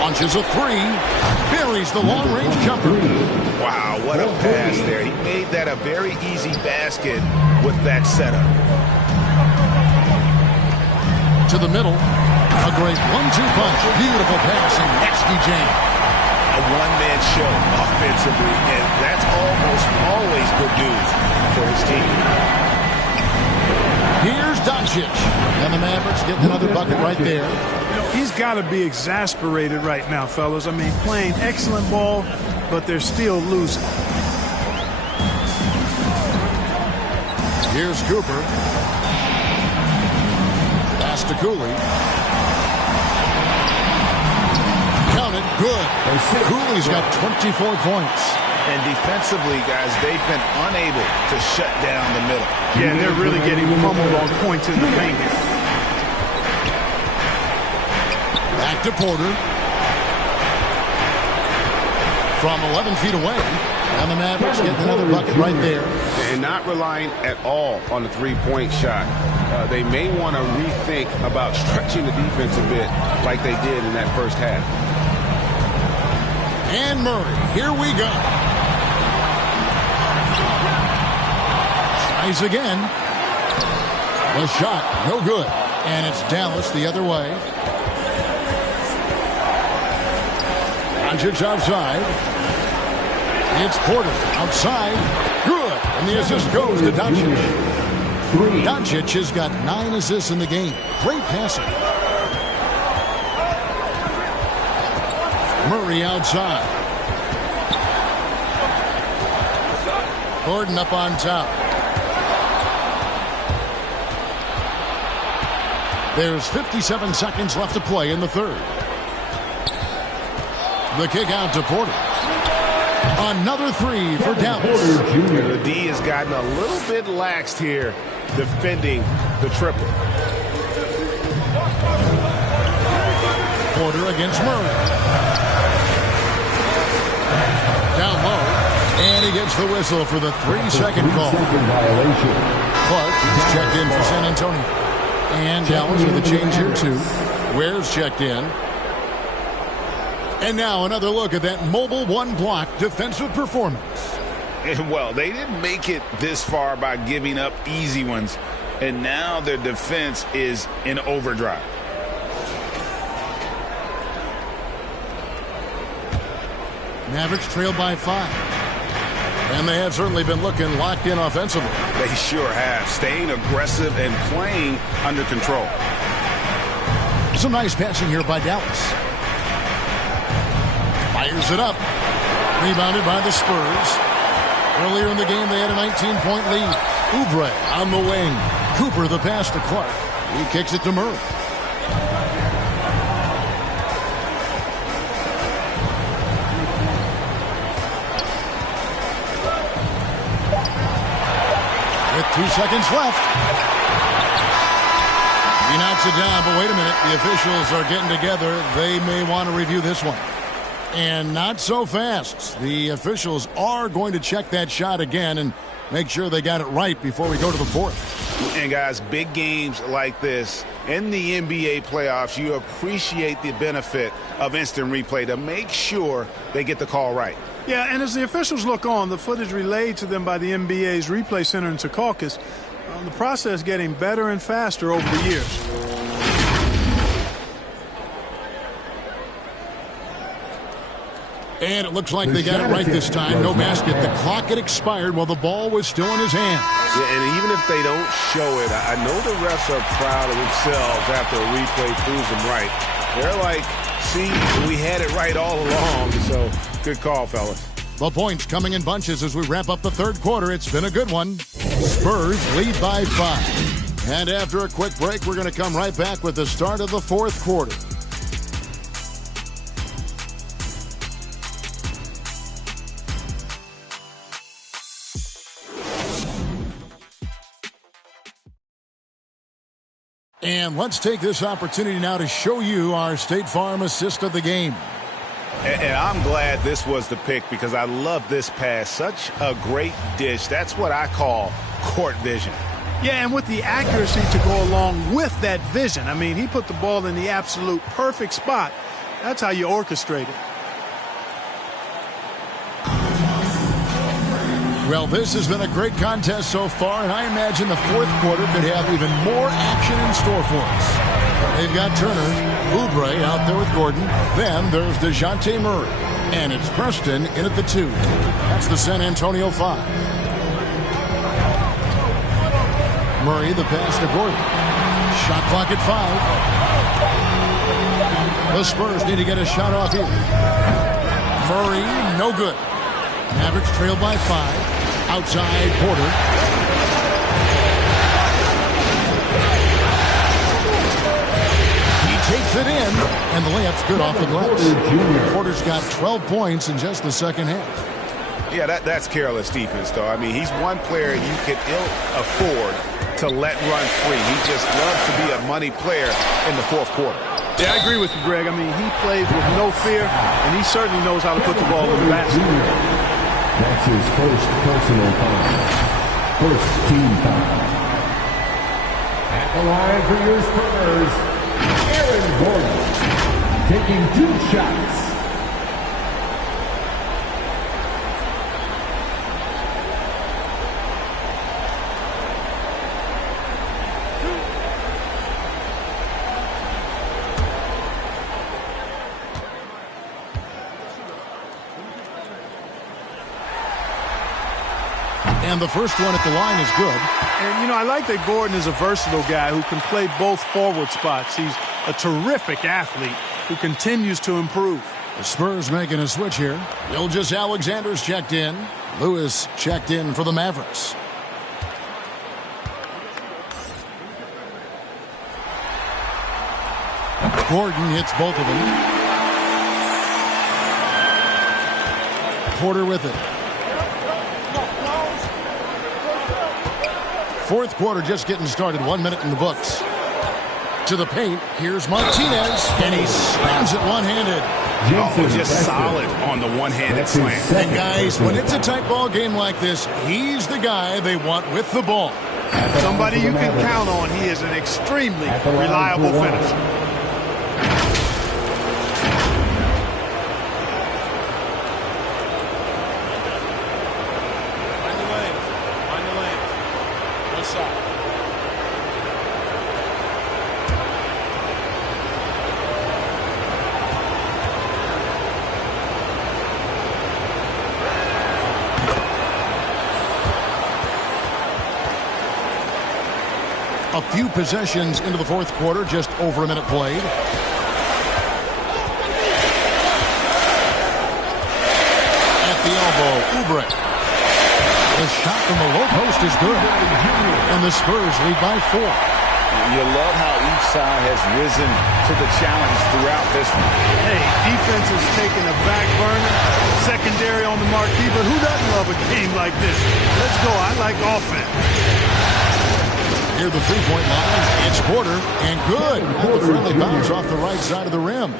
Launches a 3. Buries the long-range jumper. Wow, what a pass there. He made that a very easy basket with that setup. To the middle. A great 1-2 punch. Beautiful pass and nasty jam. A one-man show offensively, and that's almost always good news for his team. Here's Doncic. And the Mavericks getting another bucket right there. You know, he's got to be exasperated right now, fellas. I mean, playing excellent ball, but they're still losing. Here's Cooper. Pass to Cooley. Count it. Good. Cooley's got 24 points. And defensively, guys, they've been unable to shut down the middle. Yeah, and they're really getting pummeled on points in the paint. Back to Porter. From 11 feet away. And the Mavericks getting another bucket right there. And not relying at all on the three-point shot. They may want to rethink about stretching the defense a bit like they did in that first half. And Murray, here we go. Tries again. The shot, no good. And it's Dallas the other way. Doncic outside. It's Porter outside. Good. And the assist goes to Doncic. Doncic has got 9 assists in the game. Great passing. Murray outside. Gordon up on top. There's 57 seconds left to play in the third. The kick out to Porter. Another 3 for Dallas. The D has gotten a little bit laxed here defending the triple. Porter against Murray. Down low. And he gets the whistle for the 3-second call. Clark is checked in for San Antonio. And Dallas with a change here too. Ware's checked in. And now another look at that mobile one-block defensive performance. And well, they didn't make it this far by giving up easy ones. And now their defense is in overdrive. Mavericks trail by 5. And they have certainly been looking locked in offensively. They sure have. Staying aggressive and playing under control. Some nice passing here by Dallas. Fires it up. Rebounded by the Spurs. Earlier in the game, they had a 19-point lead. Oubre on the wing. Cooper the pass to Clark. He kicks it to Murray. With 2 seconds left. He knocks it down, but wait a minute. The officials are getting together. They may want to review this one. And not so fast. The officials are going to check that shot again and make sure they got it right before we go to the fourth. And guys, big games like this in the NBA playoffs, you appreciate the benefit of instant replay to make sure they get the call right. Yeah, and as the officials look on, the footage relayed to them by the NBA's replay center in Secaucus, the process getting better and faster over the years. And it looks like they got it right this time. No basket. The clock had expired while the ball was still in his hands. Yeah, and even if they don't show it, I know the refs are proud of themselves after a replay proves them right. They're like, see, we had it right all along. So, good call, fellas. The points coming in bunches as we wrap up the third quarter. It's been a good one. Spurs lead by 5. And after a quick break, we're going to come right back with the start of the fourth quarter. And let's take this opportunity now to show you our State Farm assist of the game. And I'm glad this was the pick because I love this pass. Such a great dish. That's what I call court vision. Yeah, and with the accuracy to go along with that vision. I mean, he put the ball in the absolute perfect spot. That's how you orchestrate it. Well, this has been a great contest so far, and I imagine the fourth quarter could have even more action in store for us. They've got Turner, Oubre out there with Gordon. Then there's DeJounte Murray, and it's Preston in at the 2. That's the San Antonio 5. Murray, the pass to Gordon. Shot clock at 5. The Spurs need to get a shot off here. Murray, no good. Mavericks trailed by 5. Outside Porter. He takes it in, and the layup's good off the glass. Porter's got 12 points in just the second half. Yeah, that's careless defense, though. I mean, he's one player you can ill afford to let run free. He just loves to be a money player in the fourth quarter. Yeah, I agree with you, Greg. I mean, he plays with no fear, and he certainly knows how to put the ball in the basket. That's his first personal foul. First team foul. At the line for your Spurs, Aaron Gordon, taking 2 shots. And the first one at the line is good. And, you know, I like that Gordon is a versatile guy who can play both forward spots. He's a terrific athlete who continues to improve. The Spurs making a switch here. Gilgeous-Alexander's checked in. Lewis checked in for the Mavericks. Gordon hits both of them. Porter with it. Fourth quarter just getting started. 1 minute in the books. To the paint. Here's Martinez. And he slams it one-handed. Oh, just solid on the one-handed slam. And guys, when it's a tight ball game like this, he's the guy they want with the ball. Somebody you can count on. He is an extremely reliable finisher. A few possessions into the fourth quarter, just over a minute played. At the elbow, Oubre. The shot from the low post is good. And the Spurs lead by 4. You love how each side has risen to the challenge throughout this one. Hey, defense is taking a back burner, secondary on the marquee, but who doesn't love a game like this? Let's go. I like offense. Near the three-point line, it's Porter, and good. And the friendly bounce off the right side of the rim.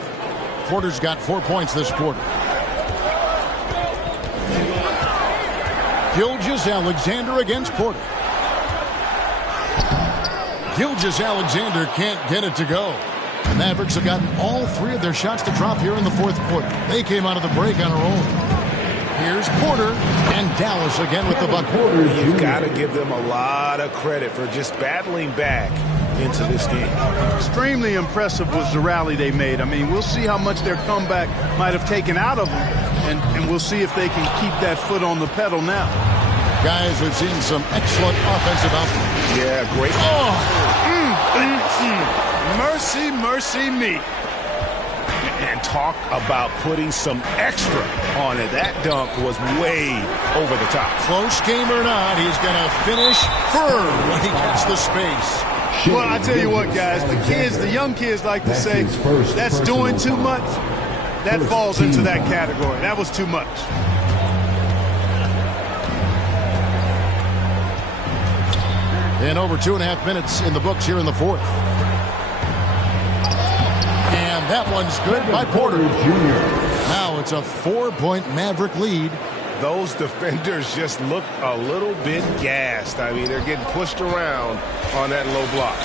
Porter's got 4 points this quarter. Gilgeous-Alexander against Porter. Gilgeous-Alexander can't get it to go. The Mavericks have gotten all 3 of their shots to drop here in the fourth quarter. They came out of the break on a roll. Here's Porter, and Dallas again with the bucket. You've got to give them a lot of credit for just battling back into this game. Extremely impressive was the rally they made. I mean, we'll see how much their comeback might have taken out of them, and we'll see if they can keep that foot on the pedal now. Guys, we've seen some excellent offensive output. Yeah, great. Mercy, mercy me. And talk about putting some extra on it. That dunk was way over the top. Close game or not, he's going to finish firm when he gets the space. Well, I tell you what, guys, the young kids like to say, that's doing too much. That falls into that category. That was too much. And over 2.5 minutes in the books here in the fourth. And that one's good by Porter. Now it's a 4-point Maverick lead. Those defenders just look a little bit gassed. I mean, they're getting pushed around on that low block.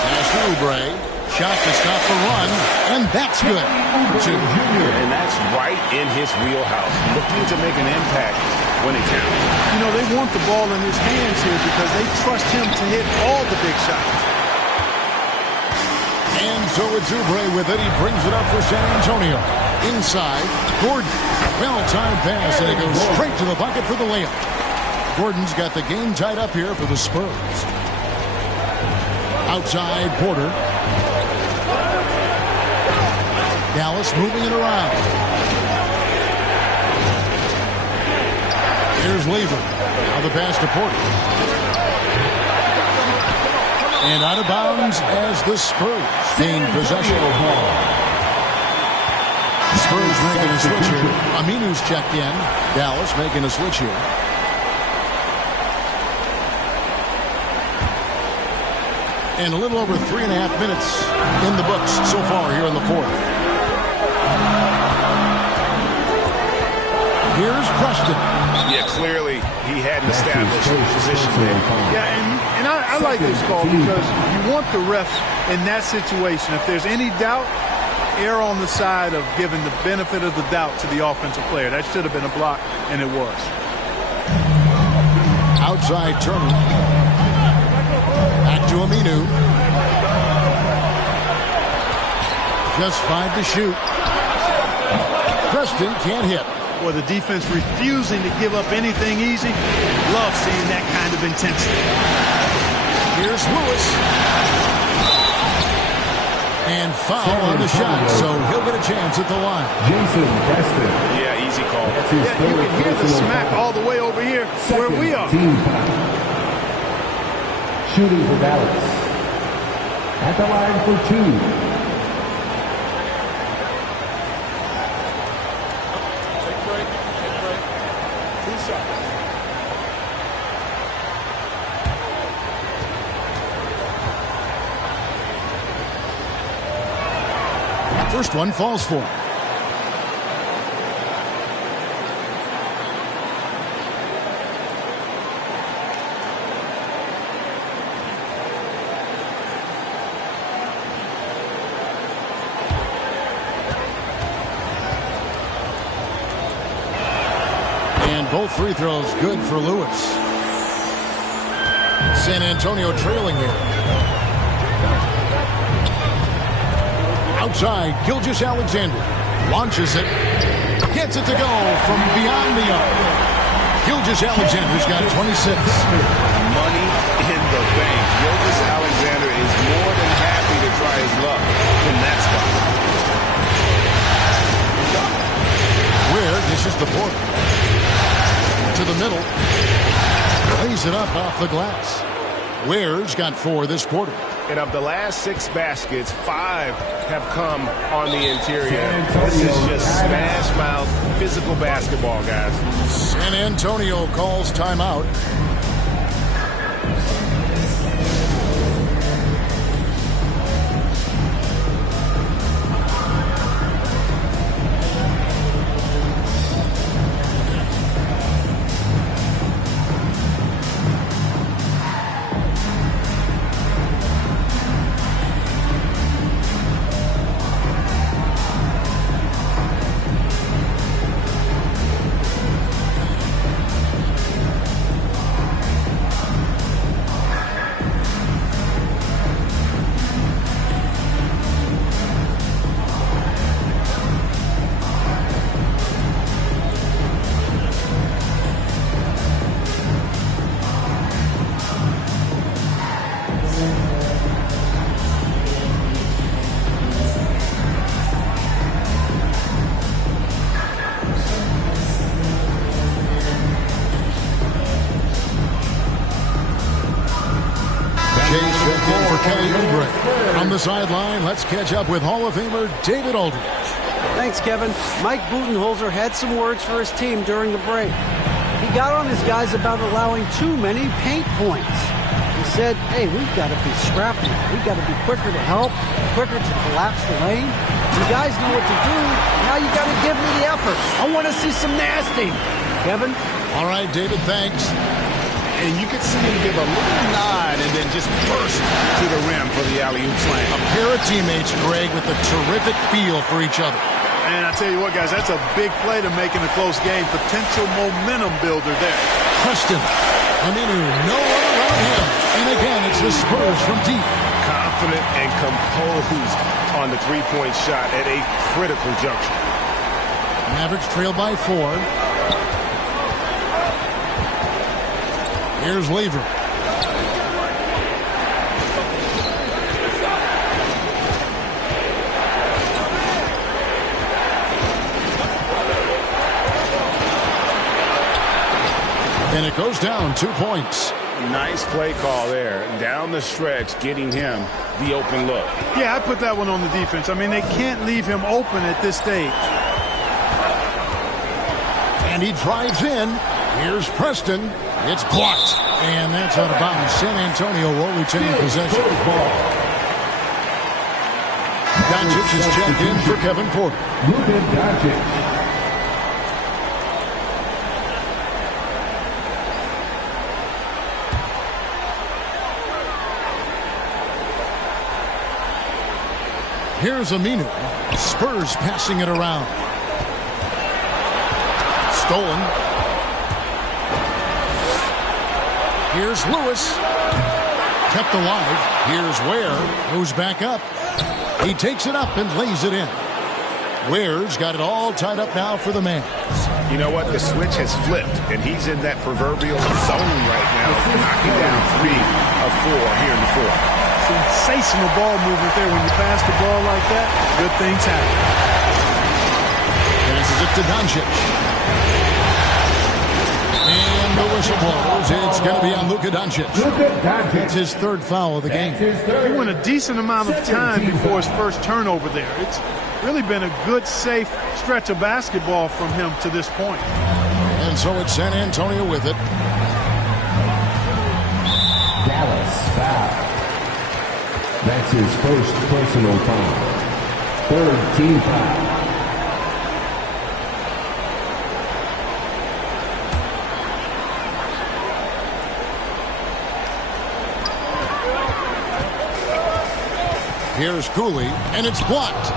Pass to Oubre. Shot to stop the run, and that's good for 2. And that's right in his wheelhouse. Looking to make an impact when it counts. You know, they want the ball in his hands here because they trust him to hit all the big shots. And so it's Oubre with it. He brings it up for San Antonio. Inside, Gordon. Well-timed pass, and it goes straight to the bucket for the layup. Gordon's got the game tied up here for the Spurs. Outside, Porter. Dallas moving it around. Here's Lever. Now the pass to Porter. And out of bounds as the Spurs gain possession. Spurs making a switch here. Aminu's checked in. Dallas making a switch here. And a little over 3.5 minutes in the books so far here in the fourth. Here's Preston. Yeah, clearly he hadn't established position there. Yeah, and I like this call because you want the refs in that situation. If there's any doubt, err on the side of giving the benefit of the doubt to the offensive player. That should have been a block, and it was. Outside Turner. Back to Aminu. Just 5 to shoot. Preston can't hit. Or the defense refusing to give up anything easy. Love seeing that kind of intensity. Here's Lewis. And foul on the shot, so he'll get a chance at the line. Jason Preston. Yeah, easy call. Yeah, you can hear the smack all the way over here where we are. Team foul. Shooting for Dallas. At the line for 2. First one falls for him. And both free throws good for Lewis. San Antonio trailing here. Outside, Gilgeous-Alexander launches it, gets it to go from beyond the arc. Gilgeous-Alexander's got 26. Money in the bank. Gilgeous-Alexander is more than happy to try his luck from that spot. Where dishes the Porter. To the middle. Lays it up off the glass. Ware's got 4 this quarter. And of the last 6 baskets, 5 have come on the interior. This is just smash mouth physical basketball, guys. San Antonio calls timeout. Kelly Oubre. From the sideline, let's catch up with Hall of Famer David Aldridge. Thanks, Kevin. Mike Budenholzer had some words for his team during the break. He got on his guys about allowing too many paint points. He said, hey, we've got to be scrappy. We've got to be quicker to help, quicker to collapse the lane. You guys know what to do. Now you got to give me the effort. I want to see some nasty. Kevin? All right, David, thanks. And you could see him give a little nod and then just burst to the rim for the alley-oop slam. A pair of teammates, Greg, with a terrific feel for each other. And I tell you what, guys, that's a big play to make in a close game. Potential momentum builder there. Preston, Aminu, no one around him. And again, it's the Spurs from deep. Confident and composed on the three-point shot at a critical juncture. Mavericks trail by 4. Here's Lever. And it goes down 2 points. Nice play call there. Down the stretch, getting him the open look. Yeah, I put that one on the defense. I mean, they can't leave him open at this stage. And he drives in. Here's Preston. It's blocked. And that's out of bounds. San Antonio will retain possession. Doncic is checked in for Kevin Porter. Luka Doncic. Here's Aminu. Spurs passing it around. Stolen. Here's Lewis. Kept alive. Here's Ware, who's back up. He takes it up and lays it in. Ware's got it all tied up now for the Mavs. You know what? The switch has flipped, and he's in that proverbial zone right now, knocking down 3 of 4 here in the fourth. Sensational ball movement there. When you pass the ball like that, good things happen. Passes it to Doncic. And the whistle blows. It's going to be on Luka Doncic. That's his 3rd foul of the game. He went a decent amount of time before his first turnover there. It's really been a good, safe stretch of basketball from him to this point. And so it's San Antonio with it. Dallas foul. That's his first personal foul. 3rd team foul. Here's Cooley, and it's blocked.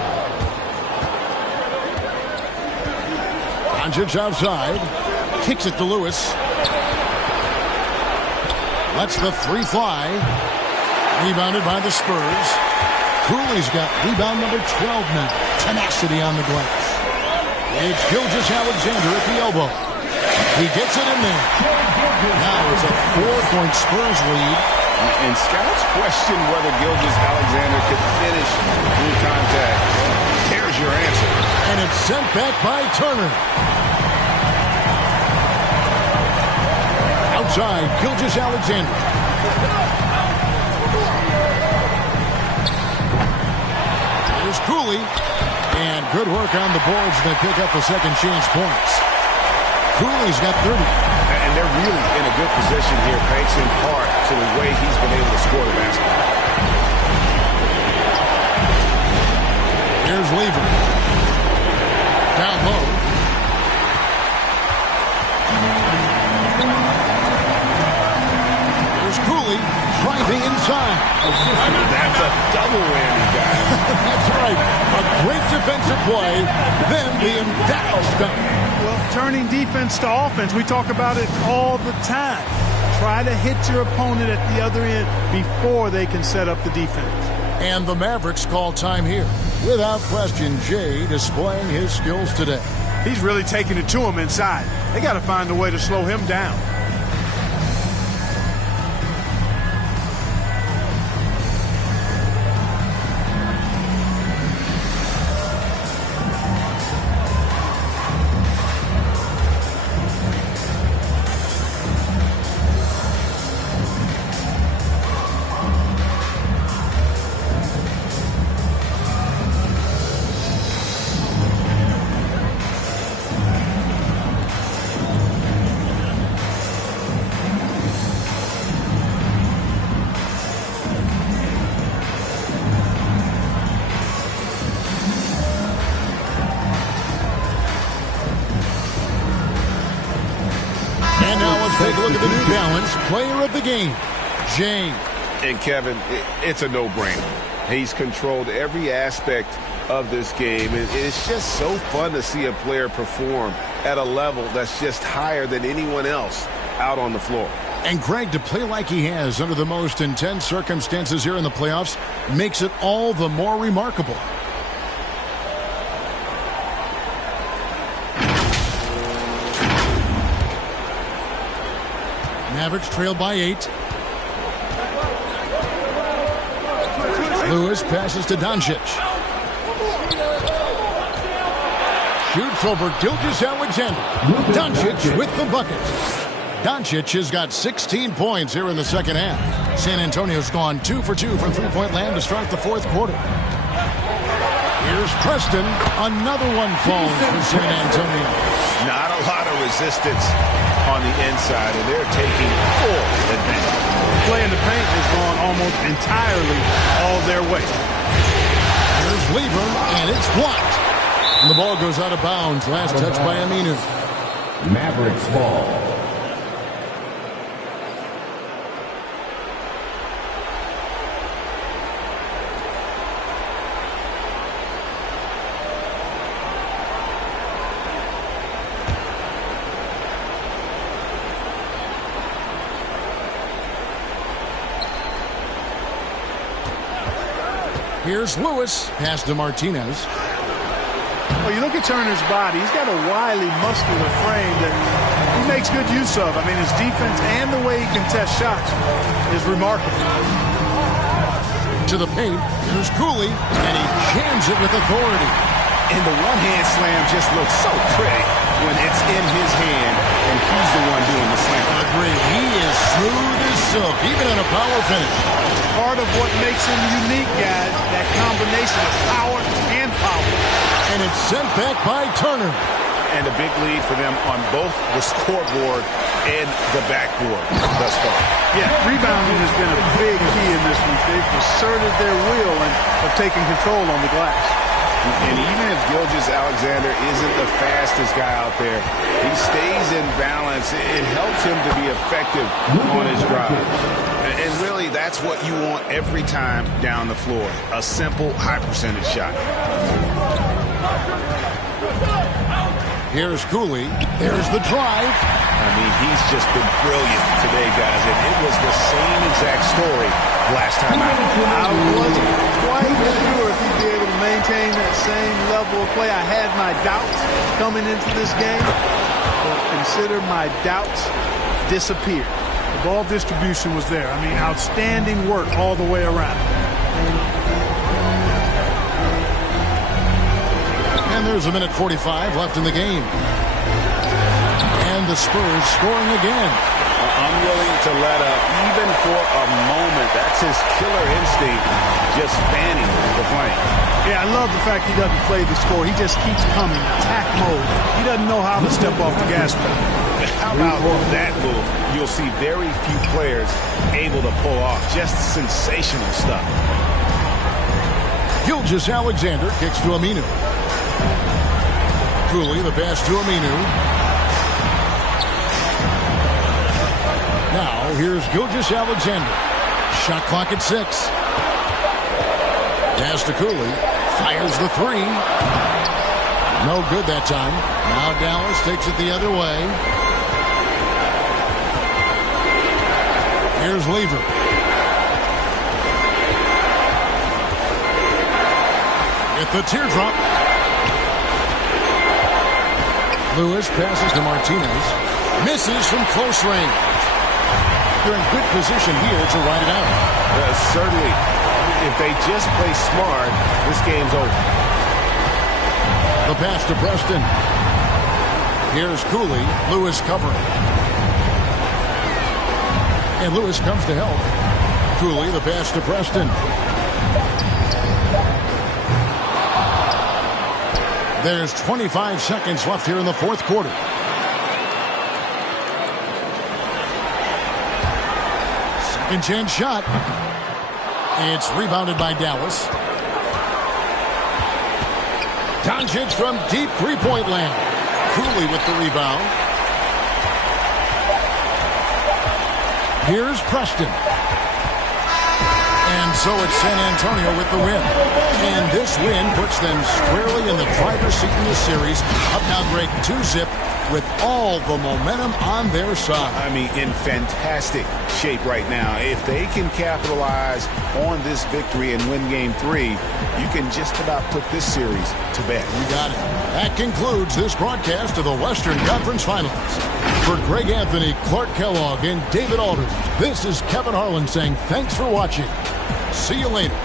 Doncic outside. Kicks it to Lewis. Lets the 3 fly. Rebounded by the Spurs. Cooley's got rebound number 12 now. Tenacity on the glass. It's Gilgeous-Alexander at the elbow. He gets it in there. Now it's a 4-point Spurs lead. And scouts question whether Gilgeous-Alexander could finish through contact. Here's your answer. And it's sent back by Turner. Outside, Gilgeous-Alexander. Here's Cooley. And good work on the boards. They pick up the second chance points. Cooley's got 30. And they're really in a good position here, thanks in part to the way he's been able to score the basketball. Here's Lever. Down low. Here's Cooley driving inside. That's a double whammy, guys. That's right. A great defensive play, then the emphatic stuff. Well, turning defense to offense, we talk about it all the time. Try to hit your opponent at the other end before they can set up the defense. And the Mavericks call time here. Without question, Jay displaying his skills today. He's really taking it to him inside. They got to find a way to slow him down. Let's take a look at the New Balance Player of the Game, James. And Kevin, it's a no-brainer. He's controlled every aspect of this game. And it's just so fun to see a player perform at a level that's just higher than anyone else out on the floor. And Greg, to play like he has under the most intense circumstances here in the playoffs makes it all the more remarkable. Mavericks trail by 8. Lewis passes to Doncic. Shoots over Gilgeous-Alexander. Doncic with the bucket. Doncic has got 16 points here in the second half. San Antonio's gone 2 for 2 from three-point land to start the fourth quarter. Here's Preston. Another one falls for San Antonio. Not a lot of resistance on the inside, and they're taking full advantage. Play in the paint has gone almost entirely all their way. Here's Weaver, and it's blocked. And the ball goes out of bounds. Last touch by Aminu. Mavericks ball. Here's Lewis. Pass to Martinez. Well, you look at Turner's body. He's got a wily, muscular frame that he makes good use of. I mean, his defense and the way he contests shots is remarkable. To the paint. Here's Cooley, and he jams it with authority. And the one-hand slam just looks so pretty when it's in his hand, and he's the one doing the slam. I agree. He is smooth as silk, even on a power finish. Part of what makes him unique, guys, that combination of power and power. And it's sent back by Turner. And a big lead for them on both the scoreboard and the backboard thus far. Yeah, rebounding has been a big key in this one. They've asserted their will and have taken control on the glass. And even if Gilgeous-Alexander isn't the fastest guy out there, he stays in balance. It helps him to be effective on his drive. And really, that's what you want every time down the floor. A simple, high-percentage shot. Here's Cooley. There's the drive. I mean, he's just been brilliant today, guys. And it was the same exact story last time out. I wasn't quite sure if he'd be able to maintain that same level of play. I had my doubts coming into this game, but consider my doubts disappeared. The ball distribution was there. I mean, outstanding work all the way around. And there's a minute 45 left in the game. And the Spurs scoring again. Unwilling to let up, even for a moment. That's his killer instinct, just spanning the flank. Yeah, I love the fact he doesn't play the score. He just keeps coming, attack mode. He doesn't know how to step off the gas pedal. How about that move? You'll see very few players able to pull off just sensational stuff. Gilgeous-Alexander kicks to Aminu. Cooley, the pass to Aminu. Now, here's Gilgeous-Alexander. Shot clock at 6. Pass to Cooley. Fires the 3. No good that time. Now Dallas takes it the other way. Here's Lever. At the teardrop. Lewis passes to Martinez. Misses from close range. They're in good position here to ride it out. Certainly, if they just play smart, this game's over. The pass to Preston. Here's Cooley. Lewis covering. And Lewis comes to help. Cooley, the pass to Preston. There's 25 seconds left here in the fourth quarter. Second chance shot. It's rebounded by Dallas. Doncic from deep three-point land. Cooley with the rebound. Here's Preston. And so it's San Antonio with the win. And this win puts them squarely in the driver's seat in this series. Up now break 2-zip with all the momentum on their side. I mean, in fantastic shape right now. If they can capitalize on this victory and win game 3, you can just about put this series to bed. You got it. That concludes this broadcast of the Western Conference Finals. For Greg Anthony, Clark Kellogg, and David Aldridge, this is Kevin Harlan saying thanks for watching. See you later.